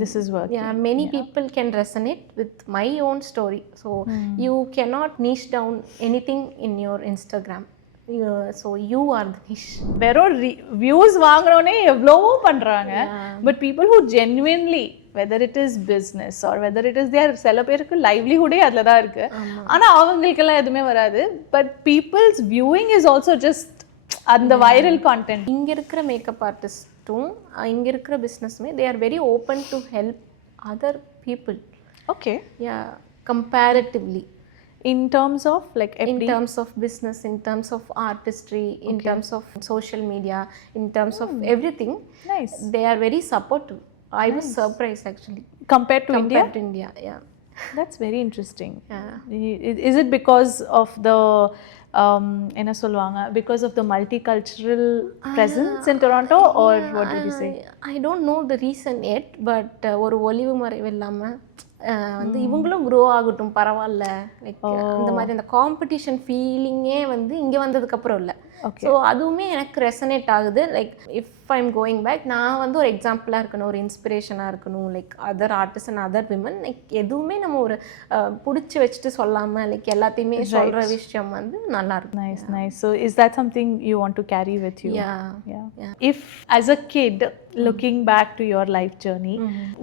this is working. Many people can resonate with my own story. So you cannot niche down anything in your Instagram. So you are the niche. வெறும் views வாங்கினோன்னே எவ்வளவோ பண்ணுறாங்க. But people who genuinely, whether it is business or whether it is their சில பேருக்கு லைவ்லிஹுடே அதில் தான் இருக்குது, ஆனால் அவங்களுக்கெல்லாம் எதுவுமே வராது. But people's viewing is also just அந்த வைரல் கான்டென்ட். இங்கே இருக்கிற மேக்கப் ஆர்டிஸ்ட்டும் இங்கே இருக்கிற பிஸ்னஸுமே they are very open to help other people. Okay. Comparatively in terms of like in terms of business, in terms of artistry, in terms of social media, in terms of everything. Nice. They are very supportive. I was surprised actually compared to India. Yeah. That's very interesting. Is it because of the என்ன சொல்லுவாங்க, because of the multicultural presence in Toronto, or what did you say? I don't know the reason yet, but ஒரு ஒளிவு மறைவு இல்லாமல் வந்து இவங்களும் grow ஆகட்டும் பரவாயில்ல, லைக் அந்த மாதிரி அந்த காம்படிஷன் ஃபீலிங்கே வந்து இங்கே வந்ததுக்கப்புறம் இல்லை. ஸோ அதுவுமே எனக்கு ரெசனேட் ஆகுது. Like if I'm going back, நான் வந்து ஒரு எக்ஸாம்பிளாக இருக்கணும், ஒரு இன்ஸ்பிரேஷனாக இருக்கணும். Like other artist and other women, like எதுவுமே நம்ம ஒரு பிடிச்சி வச்சுட்டு சொல்லாமல் லைக் எல்லாத்தையுமே சொல்கிற விஷயம் வந்து நல்லாயிருக்கும். Nice. So is that something you want to carry with you? Yeah. If as a kid looking back to your life journey,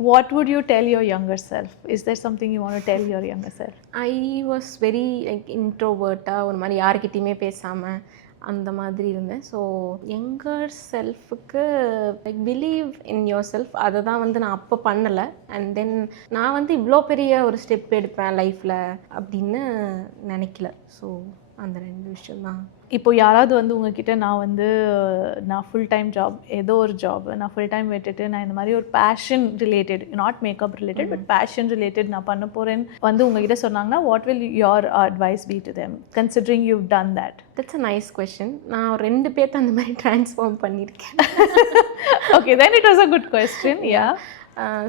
what would you tell your younger self? Is there something you want to tell your younger self? I was very like introvert, ஒரு மாதிரி யார்கிட்டயுமே பேசாமல் அந்த மாதிரி இருந்தேன். So younger செல்ஃபுக்கு like believe in yourself, அதை தான் வந்து நான் அப்போ பண்ணலை. அண்ட் தென் நான் வந்து இவ்வளோ பெரிய ஒரு ஸ்டெப் எடுப்பேன் லைஃப்பில் அப்படின்னு நினைக்கல. ஸோ அந்த 2 விஷயம் தான். இப்போ யாராவது வந்து உங்ககிட்ட நான் ஃபுல் டைம் ஜாப் ஏதோ ஒரு ஜாப் நான் ஃபுல் டைம் விட்டுட்டு நான் இந்த மாதிரி ஒரு passion related not makeup related but passion related நான் பண்ண போகிறேன்னு வந்து உங்ககிட்ட சொன்னாங்கன்னா what will your advice be to them considering you done that? That's a nice question. நான் 2 பேர்த்த அந்த மாதிரி ட்ரான்ஸ்ஃபார்ம் பண்ணியிருக்கேன். Okay, then it was a good question. Yeah.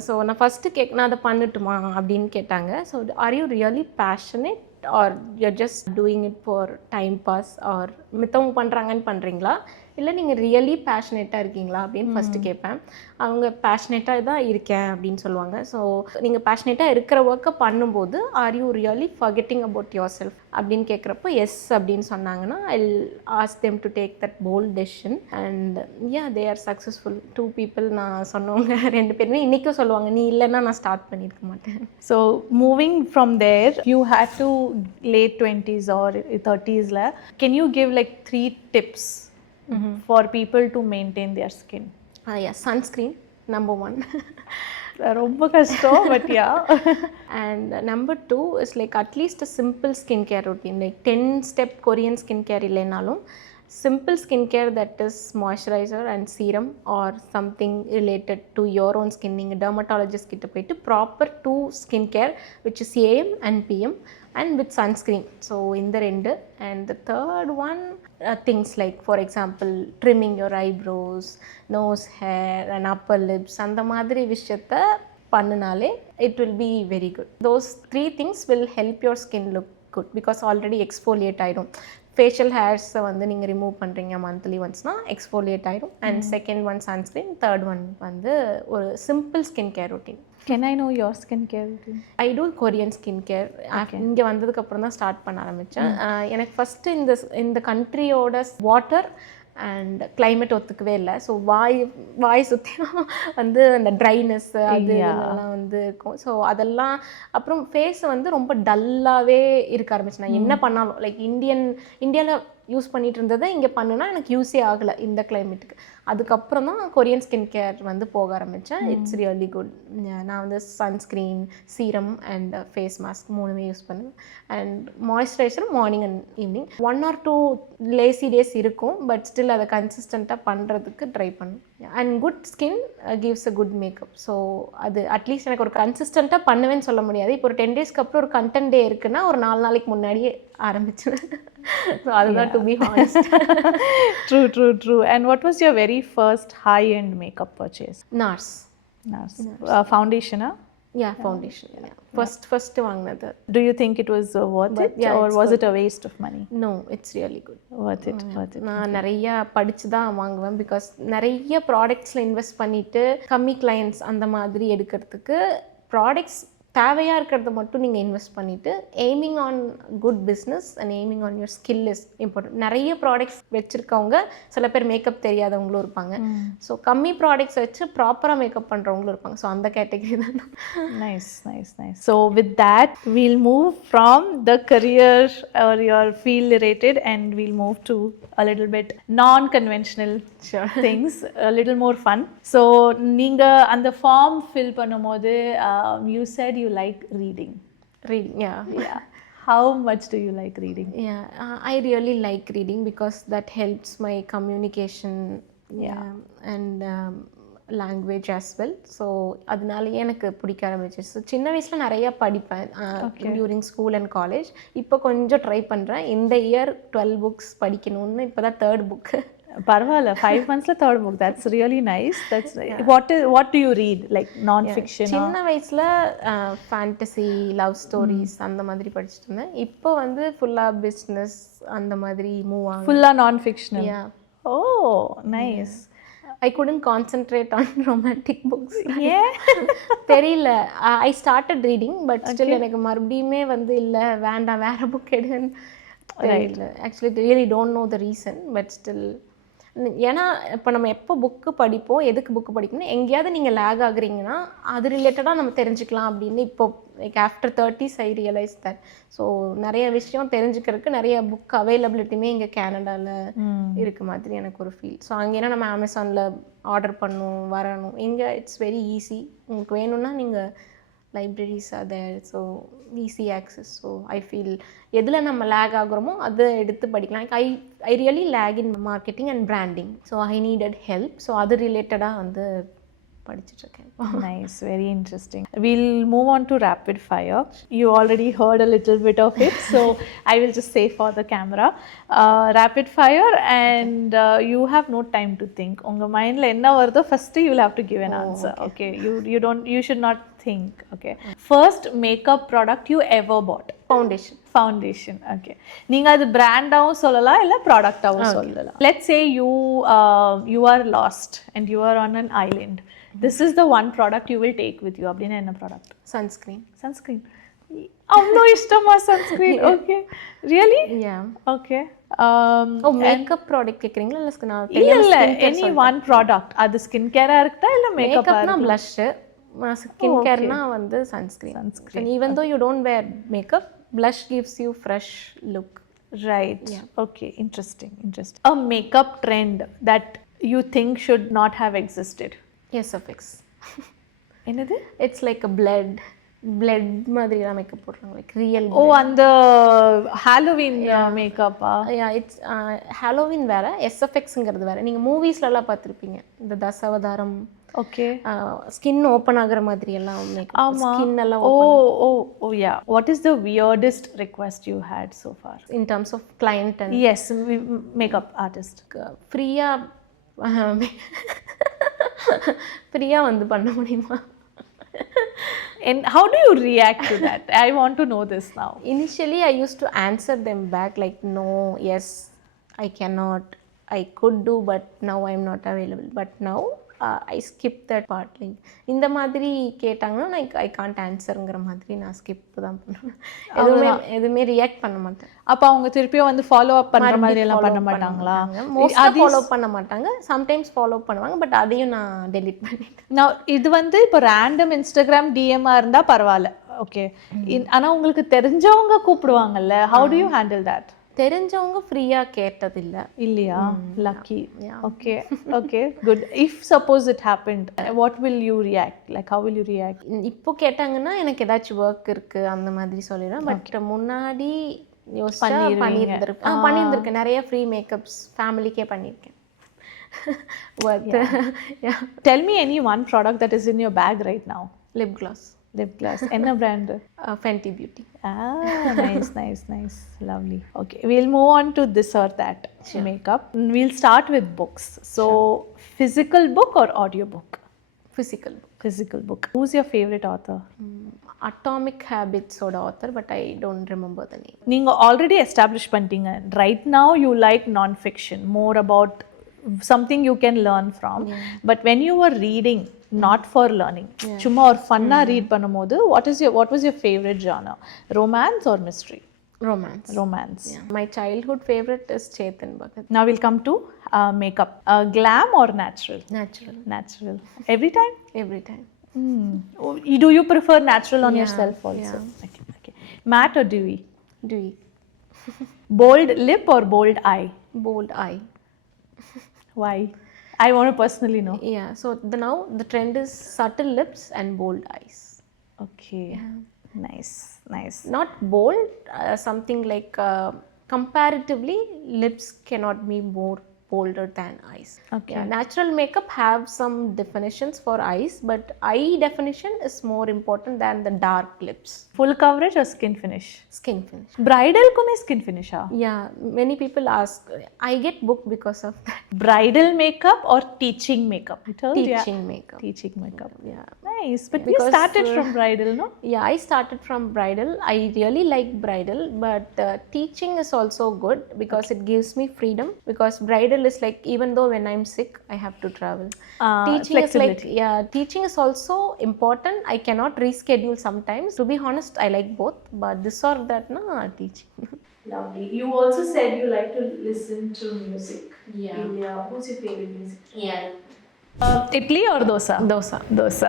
So நான் ஃபஸ்ட்டு நான் அதை பண்ணட்டுமா அப்படின்னு கேட்டாங்க. So are you really passionate or you're just doing it for time pass R மித்தவங்க பண்ணுறாங்கன்னு பண்ணுறீங்களா, இல்லை நீங்கள் ரியலி பேஷனேட்டாக இருக்கீங்களா அப்படின்னு ஃபஸ்ட்டு கேட்பேன். அவங்க பேஷனேட்டாக தான் இருக்கேன் அப்படின்னு சொல்லுவாங்க. ஸோ நீங்கள் பேஷனேட்டாக இருக்கிற ஒர்க்கை பண்ணும்போது are you really forgetting about yourself அப்படின்னு கேட்குறப்போ எஸ் அப்படின்னு சொன்னாங்கன்னா I ask them to take that bold decision and they are successful. 2 people நான் சொன்னவங்க 2 பேருமே இன்றைக்கும் சொல்லுவாங்க, நீ இல்லைன்னா நான் ஸ்டார்ட் பண்ணியிருக்க மாட்டேன். So moving from there you had to late 20s or 30s, can you give like 3 tips for people to maintain their skin? Yeah, sunscreen number 1. ரொம்ப கஷ்டம், but yeah. And number 2 is like at least a simple skincare routine, like 10-step Korean skincare இல்லைனாலும் simple skincare that is moisturizer and serum or something related to your own skin. நீங்கள் dermatologist கிட்ட போயிட்டு proper 2 skincare which is AM and PM and with sunscreen. So இந்த 2. And the third one, things like for example trimming your eyebrows, nose hair and upper lips, அந்த மாதிரி விஷயத்தை பண்ணினாலே it will be very good. Those 3 things will help your skin look good because already exfoliate ஆயிடும். Facial ஹேர்ஸை வந்து நீங்கள் remove பண்ணுறீங்க monthly ஒன்ஸ்னால் exfoliate ஆயிடும். And second one sunscreen, third one வந்து ஒரு simple skin care routine. Can I know your skin care routine? I do Korean skin care. இங்கே வந்ததுக்கப்புறம் தான் ஸ்டார்ட் பண்ண ஆரம்பித்தேன். எனக்கு ஃபஸ்ட்டு இந்த கண்ட்ரியோட வாட்டர் அண்ட் கிளைமேட் ஒத்துக்கவே இல்லை. ஸோ வாய் சுற்றியும் வந்து அந்த ட்ரைனஸ் அது இதெல்லாம் வந்து இருக்கும். ஸோ அதெல்லாம் அப்புறம் ஃபேஸ் வந்து ரொம்ப டல்லாகவே இருக்க ஆரம்பிச்சு. நான் என்ன பண்ணாலும் லைக் இந்தியாவில் யூஸ் பண்ணிகிட்டு இருந்ததை இங்கே பண்ணுனா எனக்கு யூஸே ஆகலை இந்த கிளைமேட்டுக்கு. அதுக்கப்புறம் தான் கொரியன் ஸ்கின் கேர் வந்து போக ஆரம்பித்தேன். It's really good. நான் வந்து sunscreen, serum and face mask 3மே யூஸ் பண்ணுவேன். And moisturiser morning and evening. 1 or 2 lazy days இருக்கும், பட் ஸ்டில் அதை கன்சிஸ்டண்ட்டாக பண்ணுறதுக்கு ட்ரை பண்ணுவேன். And good skin gives a good makeup. So அது அட்லீஸ்ட் எனக்கு ஒரு கன்சிஸ்டண்ட்டாக பண்ணுவேன்னு சொல்ல முடியாது. இப்போ ஒரு 10 daysக்கு அப்புறம் ஒரு கண்டென்ட் டே இருக்குன்னா ஒரு 4 நாளைக்கு முன்னாடியே ஆரம்பிச்சுவேன். ஸோ அதுதான் to be honest. True. And what was your very first high-end makeup purchase? NARS. Foundation, huh? Yeah, foundation. Yeah. First வாங்கினது. Do you think it was worth it, or was it a waste of money? No, it's really good. Worth it. நான் நிறைய படிச்சு தான் வாங்குவேன். Because நிறைய ப்ராடக்ட்ஸில் invest பண்ணிவிட்டு கம்மி clients அந்த மாதிரி எடுக்கிறதுக்கு ப்ராடக்ட்ஸ் தேவையாக இருக்கிறத மட்டும் நீங்கள் இன்வெஸ்ட் பண்ணிவிட்டு aiming on good business and aiming on your skill is important. நிறைய ப்ராடக்ட்ஸ் வச்சுருக்கவங்க சில பேர் மேக்கப் தெரியாதவங்களும் இருப்பாங்க. ஸோ கம்மி ப்ராடக்ட்ஸ் வச்சு ப்ராப்பராக மேக்கப் பண்ணுறவங்களும் இருப்பாங்க. ஸோ அந்த கேட்டகரி தான். Nice. So with that, we'll move from the career or your field related, and we'll move to a little bit non-conventional things, a little more fun. So நீங்க அந்த form fill பண்ணும்போது you said you like reading. Yeah. How much do you like reading? Yeah, I really like reading because that helps my communication and language as well. So அதனாலேயே எனக்கு பிடிக்க ஆரம்பிச்சிச்சு. So சின்ன வயசில் நிறையா படிப்பேன் டியூரிங் ஸ்கூல் அண்ட் காலேஜ். இப்போ கொஞ்சம் ட்ரை பண்ணுறேன். இந்த இயர் 12 books படிக்கணும்னு. இப்போ தான் 3rd book. பரவாயில்ல, 5 monthsல 3rd book. That's really nice. What do you read, like non-fiction? சின்ன வயசில் ஃபேண்டசி, லவ் ஸ்டோரிஸ் அந்த மாதிரி படிச்சுட்டு இருந்தேன். இப்போ வந்து ஃபுல்லாக பிஸ்னஸ் அந்த மாதிரி மூவ் ஆகும். ஃபுல்லாக non-fictional? Yeah. Oh, nice. I couldn't concentrate on romantic books. Yeah. தெரியல. I started reading, but still எனக்கு மறுபடியுமே வந்து இல்லை வேண்டாம் வேறு புக் எடுன்னு தெரியல. Actually really don't know the reason, but still. ஏன்னா இப்போ நம்ம எப்போ புக்கு படிப்போம், எதுக்கு புக்கு படிக்கணும், எங்கேயாவது நீங்கள் லேக் ஆகுறீங்கன்னா அது ரிலேட்டடாக நம்ம தெரிஞ்சுக்கலாம் அப்படின்னு இப்போ like after 30s I realized that. So நிறைய விஷயம் தெரிஞ்சுக்கிறதுக்கு நிறைய புக் அவைலபிலிட்டியுமே இங்கே கேனடாவில் இருக்க மாதிரி எனக்கு ஒரு ஃபீல். ஸோ அங்கேனா நம்ம அமேசானில் ஆர்டர் பண்ணணும் வரணும். இங்கே இட்ஸ் வெரி ஈஸி. உங்களுக்கு வேணும்னா நீங்கள் libraries are there, so easy access. So I feel எதில் நம்ம லேக் ஆகுறோமோ அதை எடுத்து படிக்கலாம். Like I really lack in marketing and branding. So I needed help. So அது ரிலேட்டடாக வந்து படிச்சுட்ருக்கேன். Nice, very interesting. We'll move on to rapid fire. You already heard a little bit of it, so I will just say for the camera. Rapid fire, and you have no time to think. Unga mind la enna varudho first you will have to give an answer. Okay, you should not think. Okay, first makeup product you ever bought. Foundation. Okay, நீங்க அது பிராண்டாவும் சொல்லலாம் இல்ல ப்ராடக்டாவும் சொல்லலாம். Let's say you are lost and you are on an island. This is the one product you will take with you. அப்படின்னா என்ன product? Sunscreen. அவ்வளோ இஷ்டமா sunscreen? Okay, really? Yeah. Okay. Makeup product கேக்குறீங்களா இல்ல எனி ஒன் ப்ராடக்ட். அது skin கேரா இருக்கா இல்ல மேக்கப்னா? blush, skin careனா வந்து sunscreen. Even though you don't wear makeup, blush gives you fresh look. Right. Yeah. Okay, interesting. A makeup trend that you think should not have existed. SFX. என்னது? It's like a blood மாதிரிலாம் makeup போடுறாங்க, like real. ஓ, அந்த Halloween மேக்கப்பா? Yeah, it's Halloween வேற, SFXங்கிறது வேற. நீங்க மூவிஸ்லலாம் பார்த்துருப்பீங்க, இந்த Dasavatharam. Okay. Skin open ஆகுற மாதிரி எல்லாம் மேக்கப். ஆமா, ஸ்கின் எல்லாம் ஓ யா. What is the weirdest request you had so far in terms of client and? Yes, makeup artist. ஃப்ரீயா வந்து பண்ண முடியுமா? And how do you react to that? I want to know this now. Initially I used to answer them back like no, yes, I cannot, I could do, but now I'm not available. But now I skip that part. Like இந்த மாதிரி கேட்டாங்கன்னா like I can't ஆன்சருங்கிற மாதிரி நான் skip தான் பண்ணுவேன். எதுவுமே react பண்ண மாட்டேன். அப்போ அவங்க திருப்பியும் வந்து ஃபாலோ அப் பண்ணுற மாதிரி எல்லாம் பண்ண மாட்டாங்களா? மோஸ்ட்டாக ஃபாலோ பண்ண மாட்டாங்க, சம்டைம்ஸ் ஃபாலோ பண்ணுவாங்க, பட் அதையும் நான் டெலிட் பண்ணிட்டேன். நான் இது வந்து இப்போ ரேண்டம் இன்ஸ்டாகிராம் டிஎம்மாக இருந்தால் பரவாயில்ல, ஓகே. ஆனால் உங்களுக்கு தெரிஞ்சவங்க கூப்பிடுவாங்கல்ல, how do you handle that? தெரிஞ்சவங்க ஃப்ரீயாக கேட்டதில்லை. இல்லையா? Lucky. Okay, good. If suppose it happened, what will you react? Like how will you react? இப்போ கேட்டாங்கன்னா எனக்கு ஏதாச்சும் ஒர்க் இருக்குது அந்த மாதிரி சொல்லிடுவேன். பட் முன்னாடி பண்ணியிருந்திருக்கேன். நிறைய ஃப்ரீ மேக்கப்ஸ் ஃபேமிலிக்கே பண்ணியிருக்கேன். Tell me any one product that is in your bag right now. Lip gloss. என்ன brand? Fenty Beauty. Nice, lovely. Okay, we'll move on to this or that. Sure. Makeup. We'll start with books. So physical book or audio book? Physical book. Who's your favorite author? Atomic Habits oda author, but I don't remember the name. நீங்க already establish பண்ணிட்டீங்க. Right now you like non-fiction, more about something you can learn from. But when you were reading, not for learning, சும்மா ஒரு ஃபன்னா read பண்ணும்போது what was your favorite genre? Romance or mystery? Romance. Yeah. My childhood favorite is Chetan Bhagat. Now we'll come to makeup. Glam or natural? Natural. Every time? Every time. Do you prefer natural on yourself also? Yeah. Okay. Matte or dewy? Dewy. Bold lip or bold eye? Bold eye. Why? I want to personally know. Yeah, so now the trend is subtle lips and bold eyes. Okay. Yeah. Nice. Not bold, something like comparatively lips cannot be more bolder than eyes. Okay. Yeah, natural makeup have some definitions for eyes, but eye definition is more important than the dark lips. Full coverage or skin finish? Skin finish. Bridal ko mein skin finish ah? Yeah, many people ask. I get booked because of that. Bridal makeup or teaching makeup? Teaching makeup. Yeah. Nice. But you started from bridal, no? Yeah, I started from bridal. I really like bridal, but teaching is also good because it gives me freedom. Because bridal is like, even though when I'm sick, I have to travel. Teaching is like, teaching is also important. I cannot reschedule sometimes. To be honest, I like both, but this or that, teaching. Lovely. You also said you like to listen to music. Yeah. Who's your favorite music? Yeah. Idli or dosa? Dosa.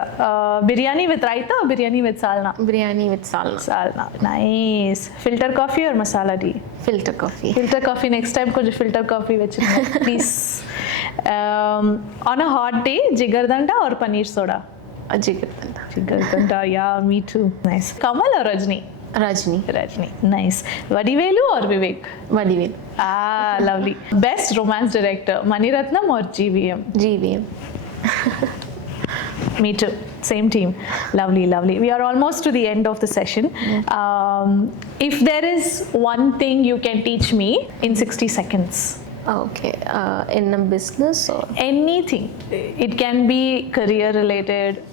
Biryani with raita or biryani with salna? Biryani with salna. Nice. Filter coffee or masala tea? Filter coffee. Next time kuch filter coffee vechirunga, please. On a hot day, jigardanda or paneer soda? Jigardanda. Chigalkanta, yeah, me too. Nice. Kamal or Rajni? Rajni. Rajni. Nice. Vadivelu or Vivek? Vadivel. Ah, lovely. Best romance director, Maniratnam or GVM? GVM. Me too. Same team. Lovely, lovely. We are almost to the end of the session. If there is one thing you can teach me in 60 seconds, Okay. In a business or? anything. It can be career related,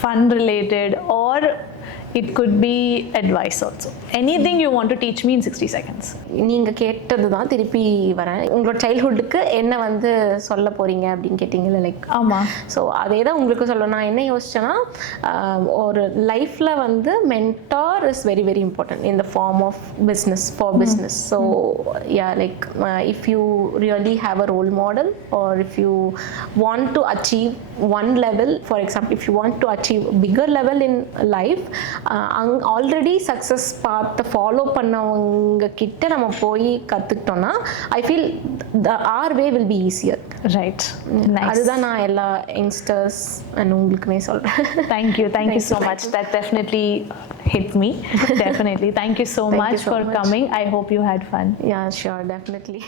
fun related, or it could be advice also. Anything you want to teach me in 60 seconds. நீங்கள் கேட்டது தான் திருப்பி வரேன். உங்களோட சைல்ட்ஹுட்டுக்கு என்ன வந்து சொல்ல போகிறீங்க அப்படின்னு கேட்டிங்கல்ல, லைக் ஆமாம். ஸோ அதே தான் உங்களுக்கு சொல்லணும். நான் என்ன யோசிச்சேன்னா, ஒரு லைஃப்பில் வந்து mentor is very very important in the form of business for business. So yeah, like if you really have a role model or if you want to achieve one level, for example if you want to achieve bigger level in life, already success பார்த்து follow பண்ணவங்க கிட்ட நம்ம போய் கற்றுக்கிட்டோன்னா I feel our way will be easier. Right. அதுதான் நான் எல்லா youngsters and உங்களுக்குமே சொல்கிறேன். Thank you so much. That definitely hit me. Definitely. Thank you so much for coming. I hope you had fun. Yeah, sure, definitely.